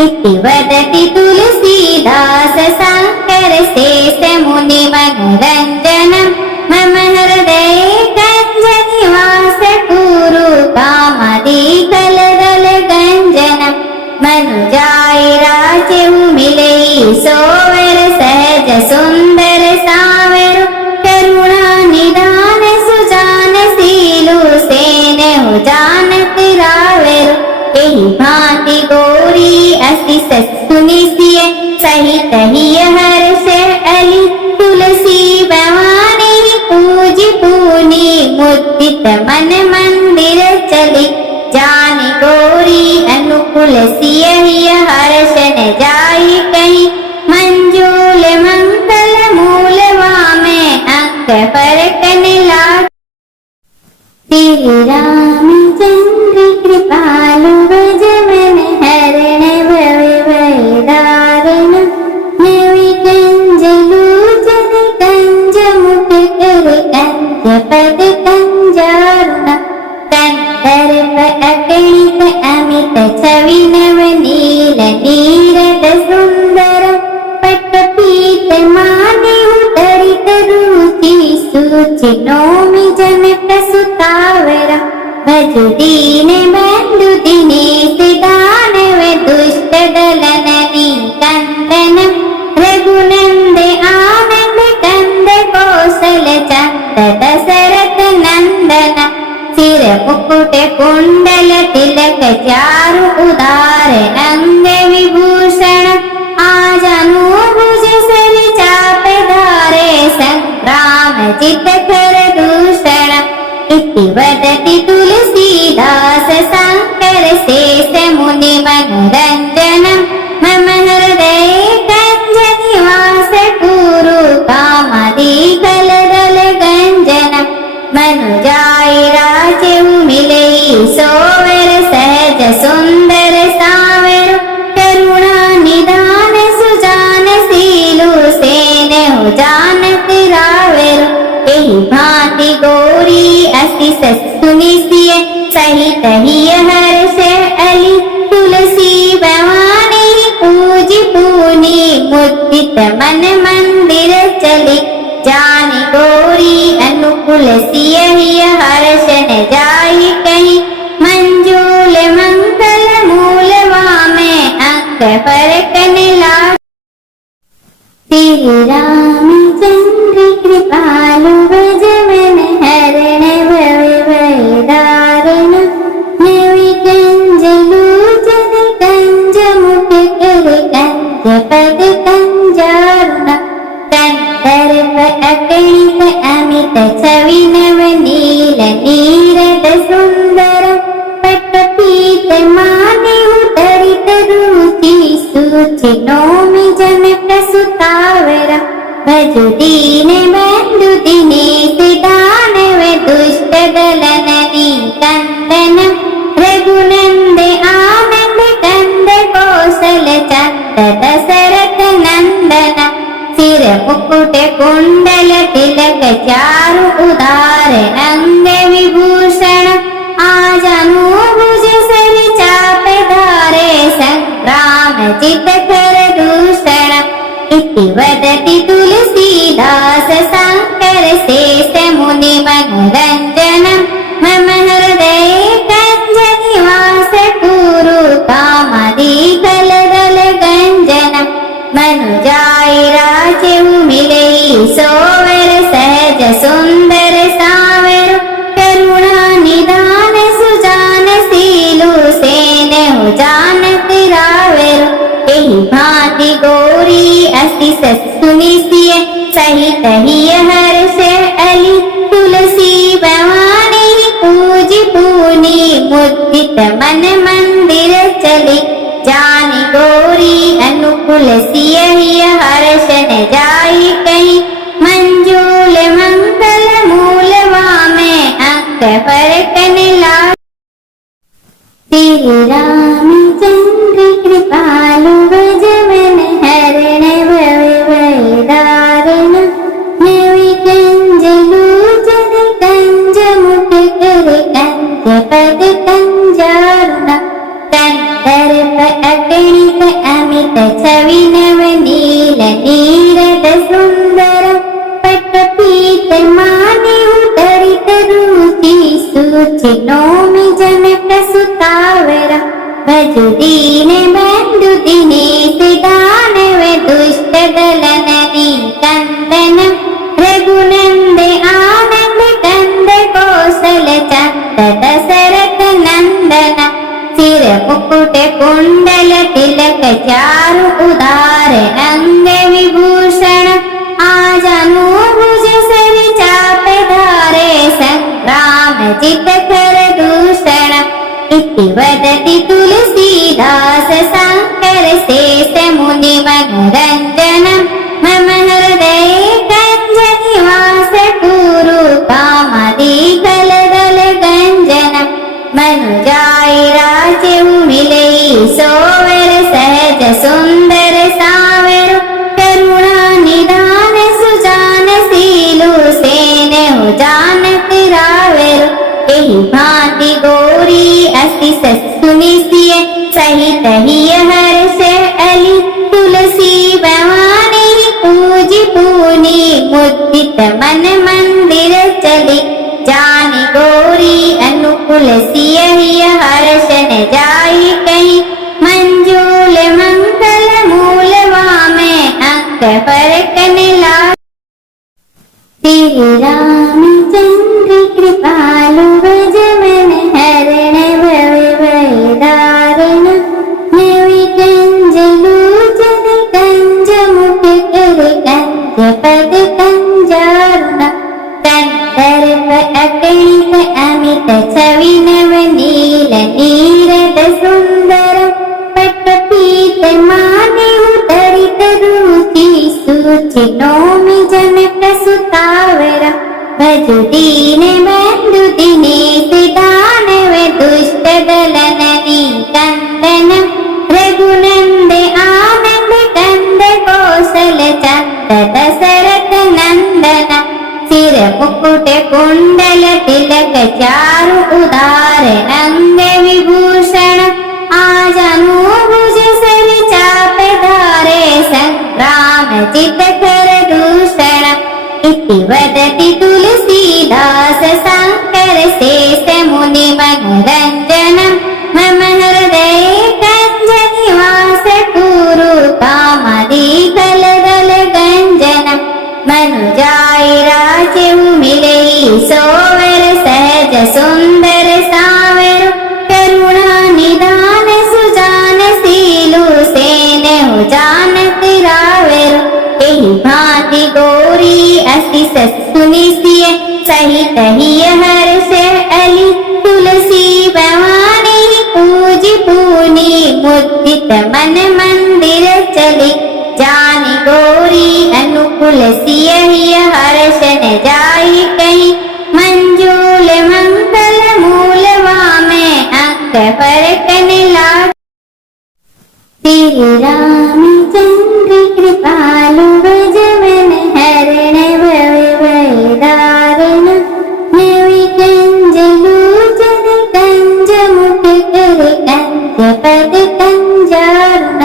इति वदति तुलसीदास मनुजाय राजेऊ मिले सोवर सहज सुंदर सावर करुणा निदान सुजान सीलु सेनेहु जानत रावेरु एहि भांति गौरी असि सुनिसिय सहित हिय हर्ष अली तुलसी भवानी पूजी पूनी मुदित मन मंदिर चली जानी गौरी अनुकूल सिय हिय हर्ष न जाई कहीं मंजूल मंगल मूल वामे अंक फरकन लाग श्री रामचंद्र कृपालु भजमन हरण भव भयदारण नवि कंज लोचन कंज मुख कर कंज पद कंजारुण कंदर्प अगणित अमित छवि नव नील नीरद सुंदर पट पीत माने उतरित रुचि सूचि नौमि जनक सुतावर भजु दीन बंधु दिनेश दानव दुष्ट दलन कंदन रघुनंद आनंद कंद कौशल चंद दशरथ नंदन सिर मुकुट कुंडल तिलक चारु उदार अंग विभूषण आजनु भुज सर चाप धारे संग्राम जित कर दूषण इति वदति तुलसीदास शंकर शेष मुनि मनोरंजन मम हृदय कंज निवास कुरु कामदि कलदल गंजन मनुजाय राजेऊ मिले सोवर सहज सुंदर सावर करुणा निदान सुजान सीलु सेनेहु जानत रावेरु एहि भांति गौरी असि सुनिसिय सहित हिय हर्ष अली तुलसी भवानी पूजी पूनी मुदित मन मंदिर चली जानी गौरी अनुकूल सिय हिय हर्ष न जाई कहीं मंजूल मंगल मूल वामे अंक फरकन लाग श्री रामचंद्र कृपालु भजमन हरण भव भयदारण नवि कंज लोचन कंज मुख कर कंज पद कंजारुण कंदर्प अगणित अमित छवि नव नील नीरद सुंदर पट पीत माने उतरित रुचि सूचि สุ จิ नौमि जनक सुतावर भजु दीन बंधु दिनेश दानव दुष्ट दलन कंदन रघुनंद आनंद कंद कौशल चंद दशरथ नंदन सिर मुकुट कुंडल तिलक चारु उदार अंग विभूषण आजनु भुज सर चाप धारे संग्राम जित कर दूषण इति वदति तुलसीदास शंकर शेष मुनि मनोरंजन मम हृदय कंज निवास कुरु कामदि कलदल गंजन मनुजाय राजेऊ मिले सोवर सहज सुंदर सावर करुणा निदान सुजान सीलु सेनेहु जानत रावेरु एहि भांति गौरी असि सुनिसिय सहित हिय हर्ष अली तुलसी भवानी पूजी पूनी मुदित मन मंदिर चली जानी गौरी अनुकूल सिय हिय हर्ष न जाई कहीं मंजूल मंगल मूल वामे अंक फरकन लाग श्री रामचंद्र कृपालु भजमन हरण भव भयदारण नवि कंज लोचन कंज मुख कर कंज पद कंजारुण कंदर्प अगणित अमित छवि नव नील नीरद सुंदर पट पीत माने उतरित रुचि सूचि नौमि जनक सुतावर भजु दीन तिलक चारु उदार अंग विभूषण आजानुभुज सर चाप धारे संग्राम जित कर दूषण इति वदति तुलसीदास शंकर शेष मुनि मनोरंजन मम हृदय कंज निवास कुरु कामदि कलदल गंजन मनुजाय राज्य मिलई सोवर सहज सुंदर सावर करुणा निदान सुजान सीलु सेन जानत रावेरु एहि भांति गौरी अस्ति सुनिसिय सहित हिय हर्ष अली तुलसी भवानी पूजी पूनी मुदित मन मंदिर चली जानी गौरी अनुकूल सिय हिय हर्षन जाई कहीं मंजूल मंगल मूल वामे अंक फरकन ला श्री रामचंद्र कृपालु भजमन हरण भव भयदारण नवि कंज लोचन कंज मुख कर कंज पद कंजारुण तंतर्प अगणित अमित छवि नव नील नीरद सुंदर पट पीत माने उतरित रुचि सूचि नौमि जनक सुतावर भज दीन बंधु दिनेश दानव दुष्ट दलन कंदन रघुनंद आनंद कंद कौशल चंद दशरथ नंदन सिर मुकुट कुंडल तिलक चारु उदार अंग विभूषण आजानुभुज सर चाप धारे संग्राम जित कर दूषण इति वदति तुलसीदास शंकर शेष मुनि मनोरंजन मम हृदय कंज निवास कुरु कामदि कलदल गंजन मनुजाय राज्य मिलई सोवर सहज सुंदर सावर करुणा निदान सुजान सीलु सेन जानत रावेरु एहि भांति गौरी अस्ति सुनिसिय सहित हिय हर्ष अली तुलसी भवानी पूजी पूनी मुदित मन मंदिर चली जानी गौरी अनुकूल सिय हिय हर्षन जाई कहीं मंजूल मंगल मूल वामे अंक फरकन ला श्री रामचंद्र कृपालु भजमन हरण भव भयदारण नवि कंज लोचन कंज मुख कर कंज पद कंजारुण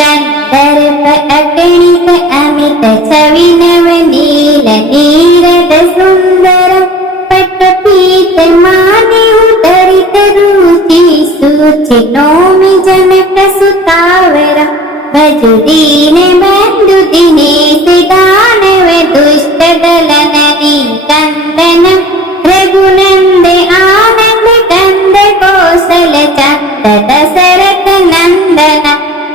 तंतर्प अगणित अमित छवि नव नील नीरद सुंदर पट पीत माने उतरित रुचि सूचि नौमि जनक सुतावर भज दीन बंधु दिनेश दानव दुष्ट दलन कंदन रघुनंद आनंद कंद कौशल चंद दशरथ नंदन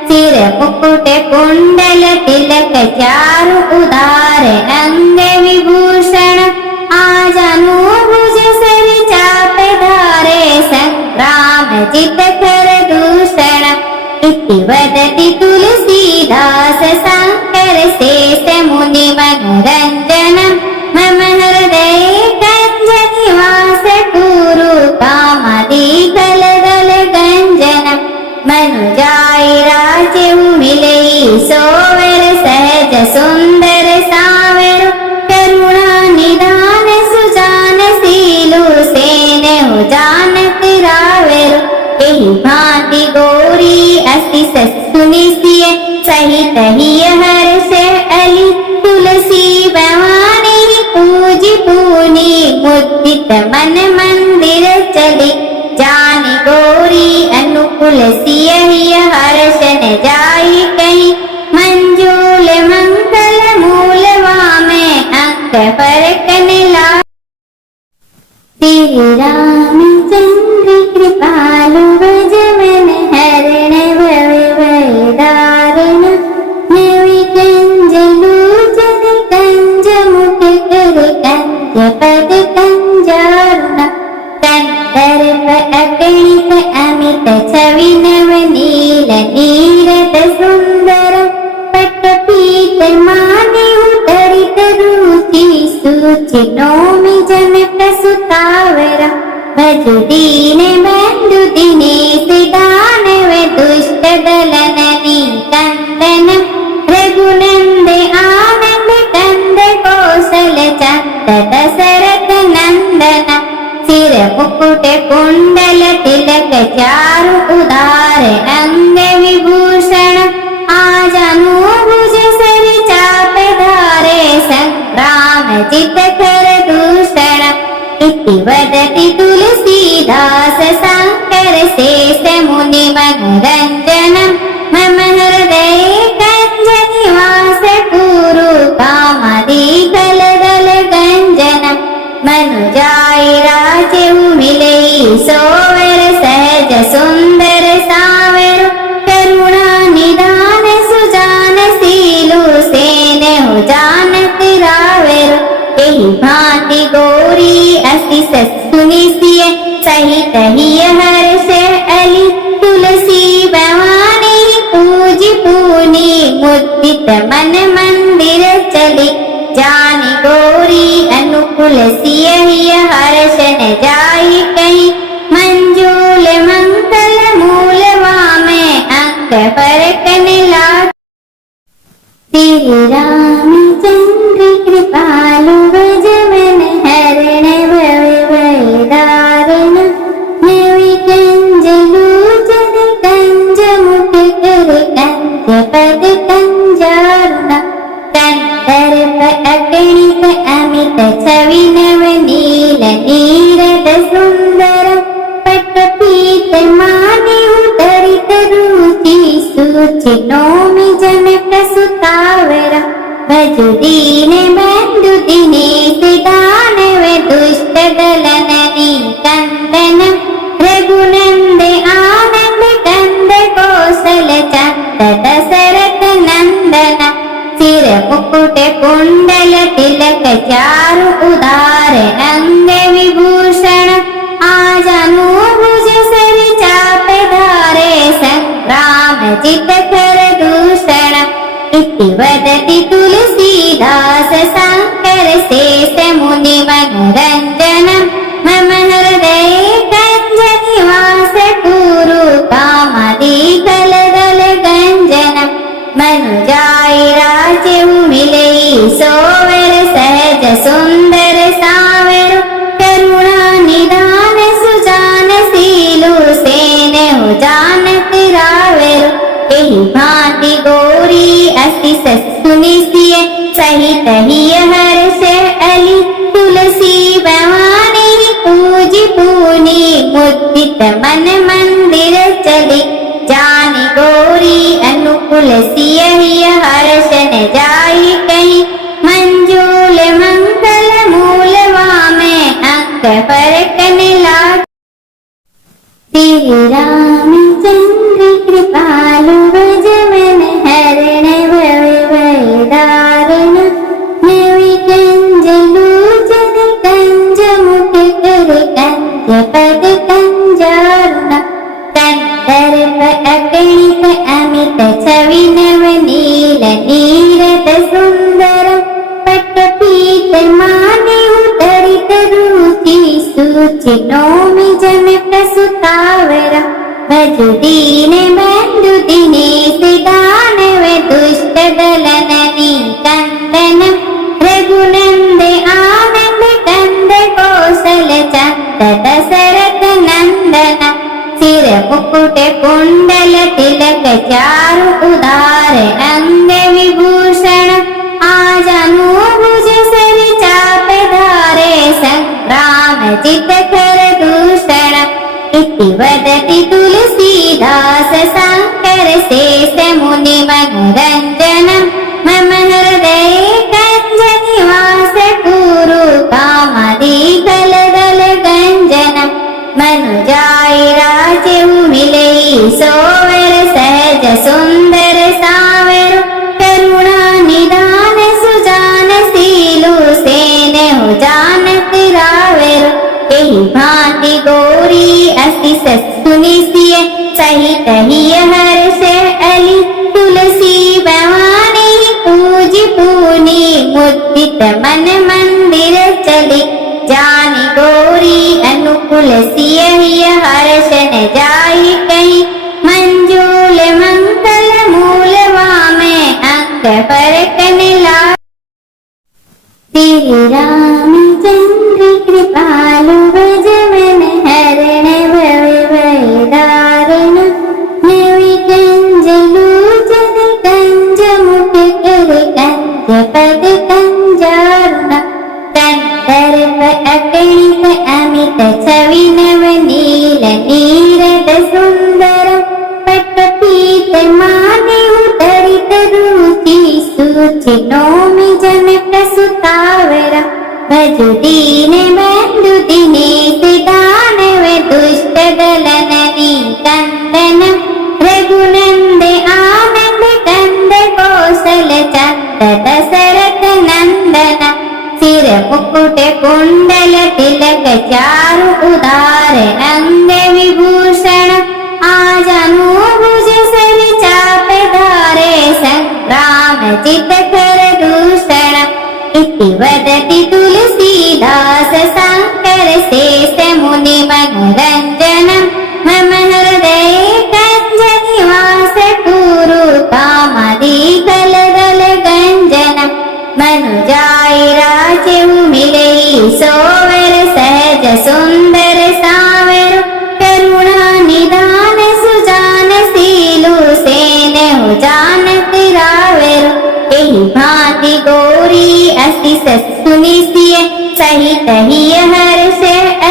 सिर मुकुट कुंडल तिलक चारु उदार अंग विभूषण आजानुभुज सर चाप धारे संग्राम जित कर दूषण इति वदति तुलसीदास शंकर शेष मुनि मनोरंजन मम हृदय कंज निवास कुरु कामदि कलदल गंजन मनुजाय राज्य मिलई सोवर सहज सुंदर सावर करुणा निदान सुजान सीलु सेन जानत रावेरु एहि भांति गौरी अस्ति सुनिसिय सहित हिय हर्ष अली तुलसी भवानी पूजी पूनी मुदित मन मंदिर चली जानी गौरी अनुकूल सिय हिय हर्षन जाई कहीं मंजूल मंगल मूल वामे अंक फरकन ला श्री रामचंद्र कृपालु भजमन हरण भव सूचिनोमि जनक सुतावर भजु दीन बंधु दिनेश दानव दुष्ट दलन कंदन रघुनंद आनंद कंद कौशल चंद दशरथ नंदन सिर मुकुट कुंडल तिलक चारु उदार अंग विभूषण आजानुभुज सर चाप धारे संग्राम जित कर दूषण इति वदति तुलसीदास शंकर शेष मुनि मनोरंजनम मम हृदय कंज निवास कुरु कामदि कलदल गंजनम मनुजाय राजेउ मिलई सोवर सहज सुंदर सावर करुणा निदान सुजान सीलु सेनेहु जानत रावेरु एहि भांति गौरी असि सुनिसिय सहित हिय हर्ष अली तुलसी भवानी पूज पूनी मुदित मन मंदिर चली जानी गौरी अनुकूल सिय हिय हर्ष न जाई कहीं मंजूल मंगल मूल वामे अंग परकन ला श्री रामचंद्र कृपालु भजमन हरण भव दारण नवि कंज लोचन कंज मुख कर कंज पद कंजारुण कंदर्प अगणित अमित छवि नव नील नीरद सुंदर पट पीत माने उतरित रुचि सूचिनोमि जनक सुतावर भजु दीन बंधु दिनेश दानव दुष्ट दलन कंदन रघुनंद आनंद कंद कौशल चंद दशरथ नंदन सिर मुकुट कुंडल तिलक चारु उदार अंग विभूषण आजानुभुज सर चाप धारे संग्राम जित कर दूषण इति वदति तुलसीदास शंकर शेष मुनि मनोरंजनम मम हृदय कंज निवास कुरु कामदि कलदल गंजनम मनुजाय राजेउ मिलई सोवर सहज सुंदर सावर करुणा निदान सुजान सीलु सेनेहु जानत रावेरु एहि भांति गौरी असि सुनिसिय सहित हिय हर्ष अली तुलसी भवानी पूज पूनी मुदित मन मंदिर चली जानी गौरी अनुकूल सिय हिय हर्ष न जाई कहीं मंजूल मंगल मूल वामे अंक परकन ला श्री रामचंद्र कृपालु भजमन हरण भव दारण नवि कंज लोचन कंज मुख कर कंज पद कंजारुण कंदर्प अगणित अमित छवि नव नील नीरद सुंदर पट पीत माने उतरित रुचि सूचिनोमि जनक सुतावर भजु दीन बंधु दिनेश दानव दुष्ट दलन कंदन रघुनंद आनंद कंद कौशल चंद दशरथ नंदन सिर मुकुट कुंडल तिलक चारु उदार अंग विभूषण आजानुभुज सर चाप धारे संग्राम जित कर दूषण इति वदति तुलसीदास शंकर शेष मुनि मनोरंजनम मम हृदय कंज निवास कुरु कामदि कलदल गंजनम मनुजाय राजेउ मिलई सोवर सहज सुंदर सावर करुणा निदान सुजान सीलु सेनेहु जानत रावेरु एहि भांति गौरी असि सुनिसिय सहित हिय हर्ष अली तुलसी भवानी पूज पूनी मुदित मन मंदिर अनुकूल सियहिय हर्षण जाई कहीं मंजूल मंगल मूल वामे अंग फरकन ला श्री रामचंद्र कृपालु भजवन हरण भव भय दारुण नवि कंज लोचन कंज मुख कर कंज पद कंजारुण कंदर्प अगणित अमित छवि नव नील नीरद सुंदर पट पीत माने उतरित रुचि सूचि नौमि जनक सुतावर भजु दीन बंधु दिनेश दानव दुष्ट दलननि कंदन रघुनंद आनंद कंद कौशल चंद दशरथ नंदन सिर मुकुट कुंडल तिलक चारु उदार अंग विभूषण आजानुभुज सर चाप धारे संग्राम चित कर दूषण इति वदति तुलसीदास शंकर शेष मुनि मनोरंजन मम हृदय कंज निवास कुरु कामदि कल दल गंजन मनुजाई राजेउ मिलई सोवर सहज सुंदर सावर करुणा निदान सुजान सीलु सेन जानत रावर एहि भांति गौरी असि सुनिसिय सहित हिय हर्ष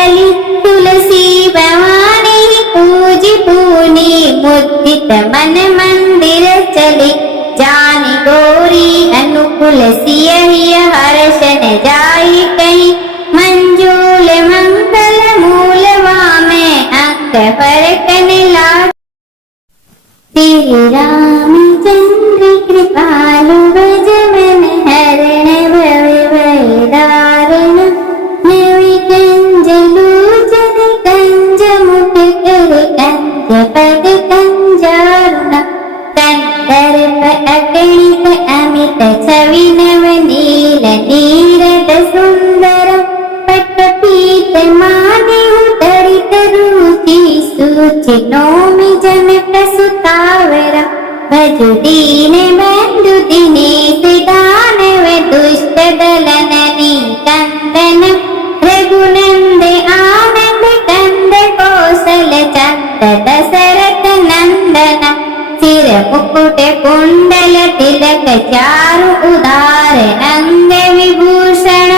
अली तुलसी भवानी पूज पूनी मुदित मन मंदिर चली जानि गौरी अनुकूल सियहिय हर्षण जाई कहीं मंजूल मंगल मूल वामे अंग फरकन ला श्री रामचंद्र कृपालु भजवन हरण भव भय दारुण नवि कंज लोचन कंज मुख कर कंज पद कंजारुण कंदर्प अगणित अमित छवि नव नील नीरद सुंदर पट पीत माने उतरित रुचि सूचि नौमि जनक सुतावर भजु दीन बंधु दिनेश दानव दुष्ट दलननि कंदन रघुनंद आनंद कंद कौशल चंद दशरथ नंदन सिर मुकुट कुंडल तिलक चारु उदार अंग विभूषण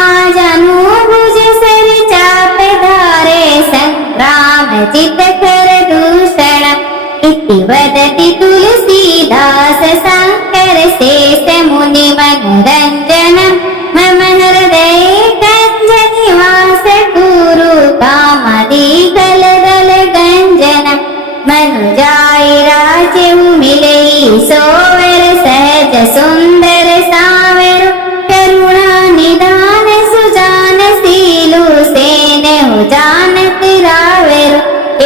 आजानुभुज सर चाप धारे संग्राम चित कर दूषण इति वदति तुलसीदास शंकर शेष मुनि मनोरंजन मम हृदय कंज निवास कुरु कामदि कल दल गंजन मनुजाई राजेउ मिलई सोवर सहज सुंदर सावर करुणा निदान सुजान सीलु सेन जानत रावर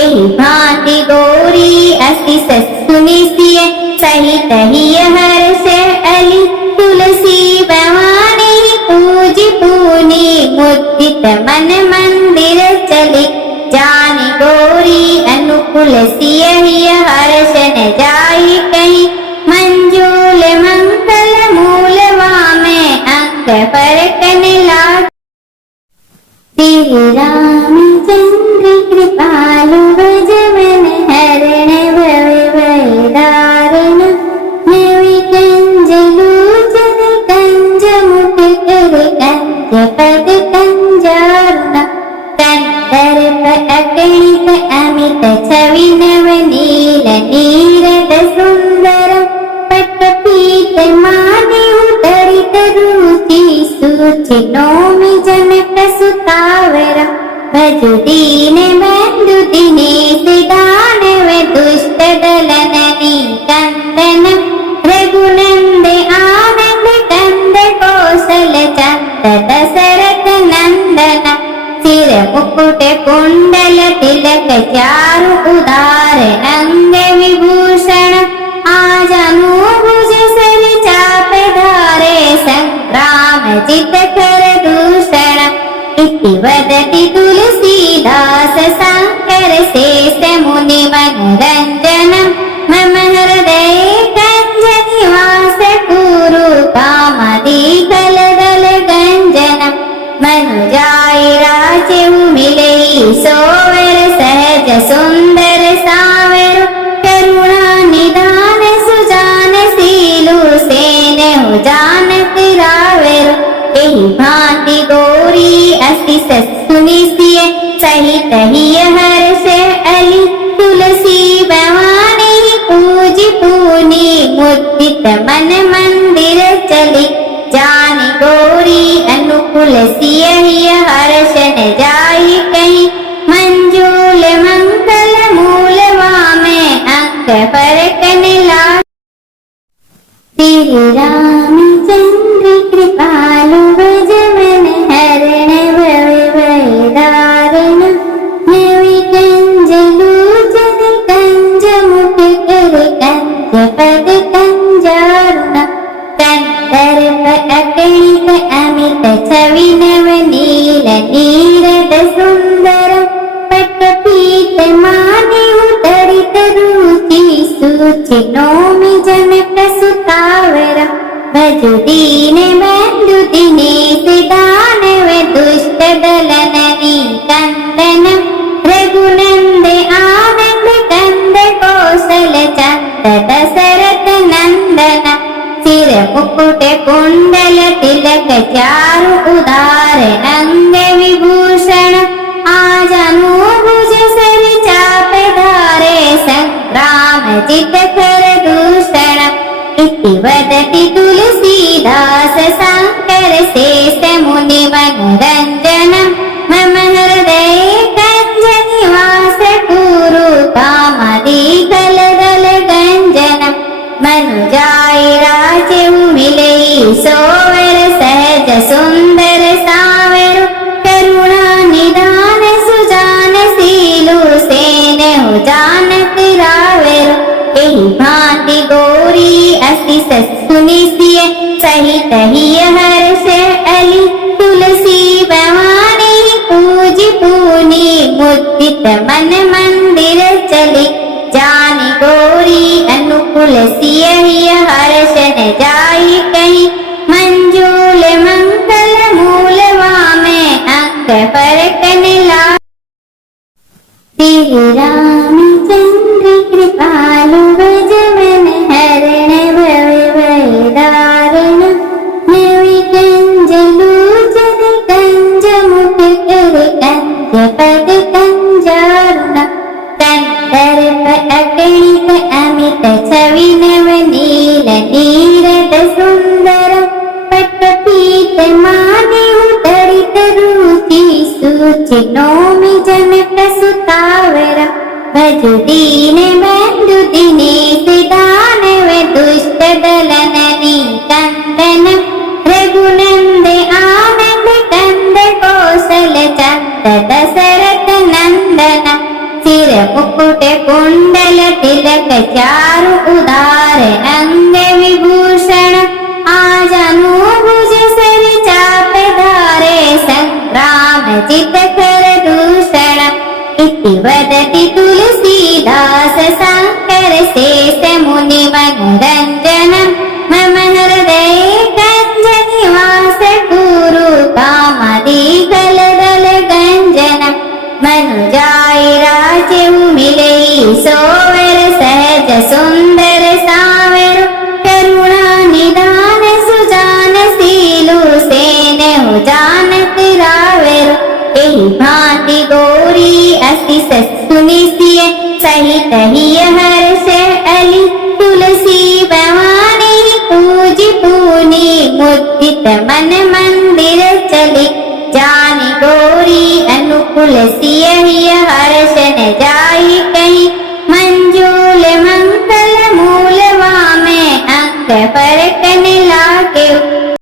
एहि भांति गौरी असि सुनिसिय सहित हिय हर्ष अली तुलसी भवानी पूज पूनी मुदित मन मंदिर चली जानि गौरी अनुकूल सियहिय हर्षण जाई कहीं मंजूल मंगल मूल वामे अंग फरकन ला श्री रामचंद्र कृपालु भजवन हरण भव भय दारुण नवि कंज लोचन कंज मुख कर कंज पद कंजारुण कंदर्प अगणित अमित छवि नव नील नीरद सुंदर पट पीत माने उतरित रुचि सूचि नौमि जनक सुतावर भजु दीन बंधु दिनेश दानव दुष्ट दलननि कंदन रघुनंद आनंद कंद कौशल चंद दशरथ नंदन सिर मुकुट कुंडल तिलक चारु उदार अंग विभूषण आजानुभुज सर चाप धारे संग्राम चित कर दूषण इति वदति तुलसी जानत रावेरो एही भांति गोरी अस्ति ससुनी सिए सहित ही हर्ष अली तुलसी भवानी पूजी पूनी मुदित मन मंदिर चली जानी गोरी अनुकूल सिय हर्ष न जाई कहीं मंजूल मंगल मूलवा में अंक फरकन ला श्री रामचंद्र कृपालु भजमन हरण भव भयदारण नवि कंजलोचन कंज मुख कर कंज पद कंजारुण कंदर्प अगणित अमित छवि नव नील नीरद सुंदर पट्टपीत माने उतरित रुचि सूचि नौमि जनक सुतावर भजु दीन बंधु दिनेश दानव दुष्ट दलननी कंदन रघुनंद आनंद कंद कौशल चंद दशरथ नंदन सिर मुकुट कुंडल तिलक चारु उदार अंग विभूषण आजनु भुज सर चाप धारे संग्राम जित कर दूषण इति वदति तुलसीदास शंकर शेष मुनि मनोरंजनम मम हृदय कंज निवास कुरु कामदि कल दल गंजनम मनुजाय राजु मिलई सोवर सहज सुंदर सावर करुणा निदान सुजान सीलु सेन जानत रावेरो एही भांति गोरी अस्ति ससुनी सिय सहित ही हर्ष अली तुलसी भवानी पूजी पूनी मुदित मन मंदिर चली जानी गोरी अनुकूल सिय हर्ष न जाई कहीं मंजूल मंगल मूलवा में अंक फरकन ला श्री रामचंद्र कृपालु भजमन हरण भव भयदारण नवि कंजलोचन कंज मुख कर कंज पद कंजारुण कंदर्प अगणित अमित छवि नव नील नीरद सुंदर पट्टपीत माने उतरित रुचि सूचि नौमि जनक सुतावर भजु दीन बंधु दिनेश दानव दुष्ट दलननी कंदन रघुनंद आनंद कंद कौशल चंद दशरथ नंदन सिर मुकुट कुंडल तिलक चारु उदार अंग विभूषण आजनु भुज सर चाप धारे संग्राम जित कर दूषण इति वदति तुलसीदास शंकर शेष मुनि मनोरंजनम मम हृदय कंज निवास कुरु कामदि कल दल गंजनम मनुजाय राजु मिलई सोवर सहज सुंदर सावर करुणा निदान सुजान सीलु सेन जानत रावेरो एही भांति गोरी अस्ति ससुनी सिय सहित ही हर्ष अली तुलसी भवानी पूजी पूनी मुदित मन मंदिर चली जानी गोरी अनुकूल सिय हर्ष न जाई कहीं मंजूल मंगल मूलवा में अंक फरकन लागे।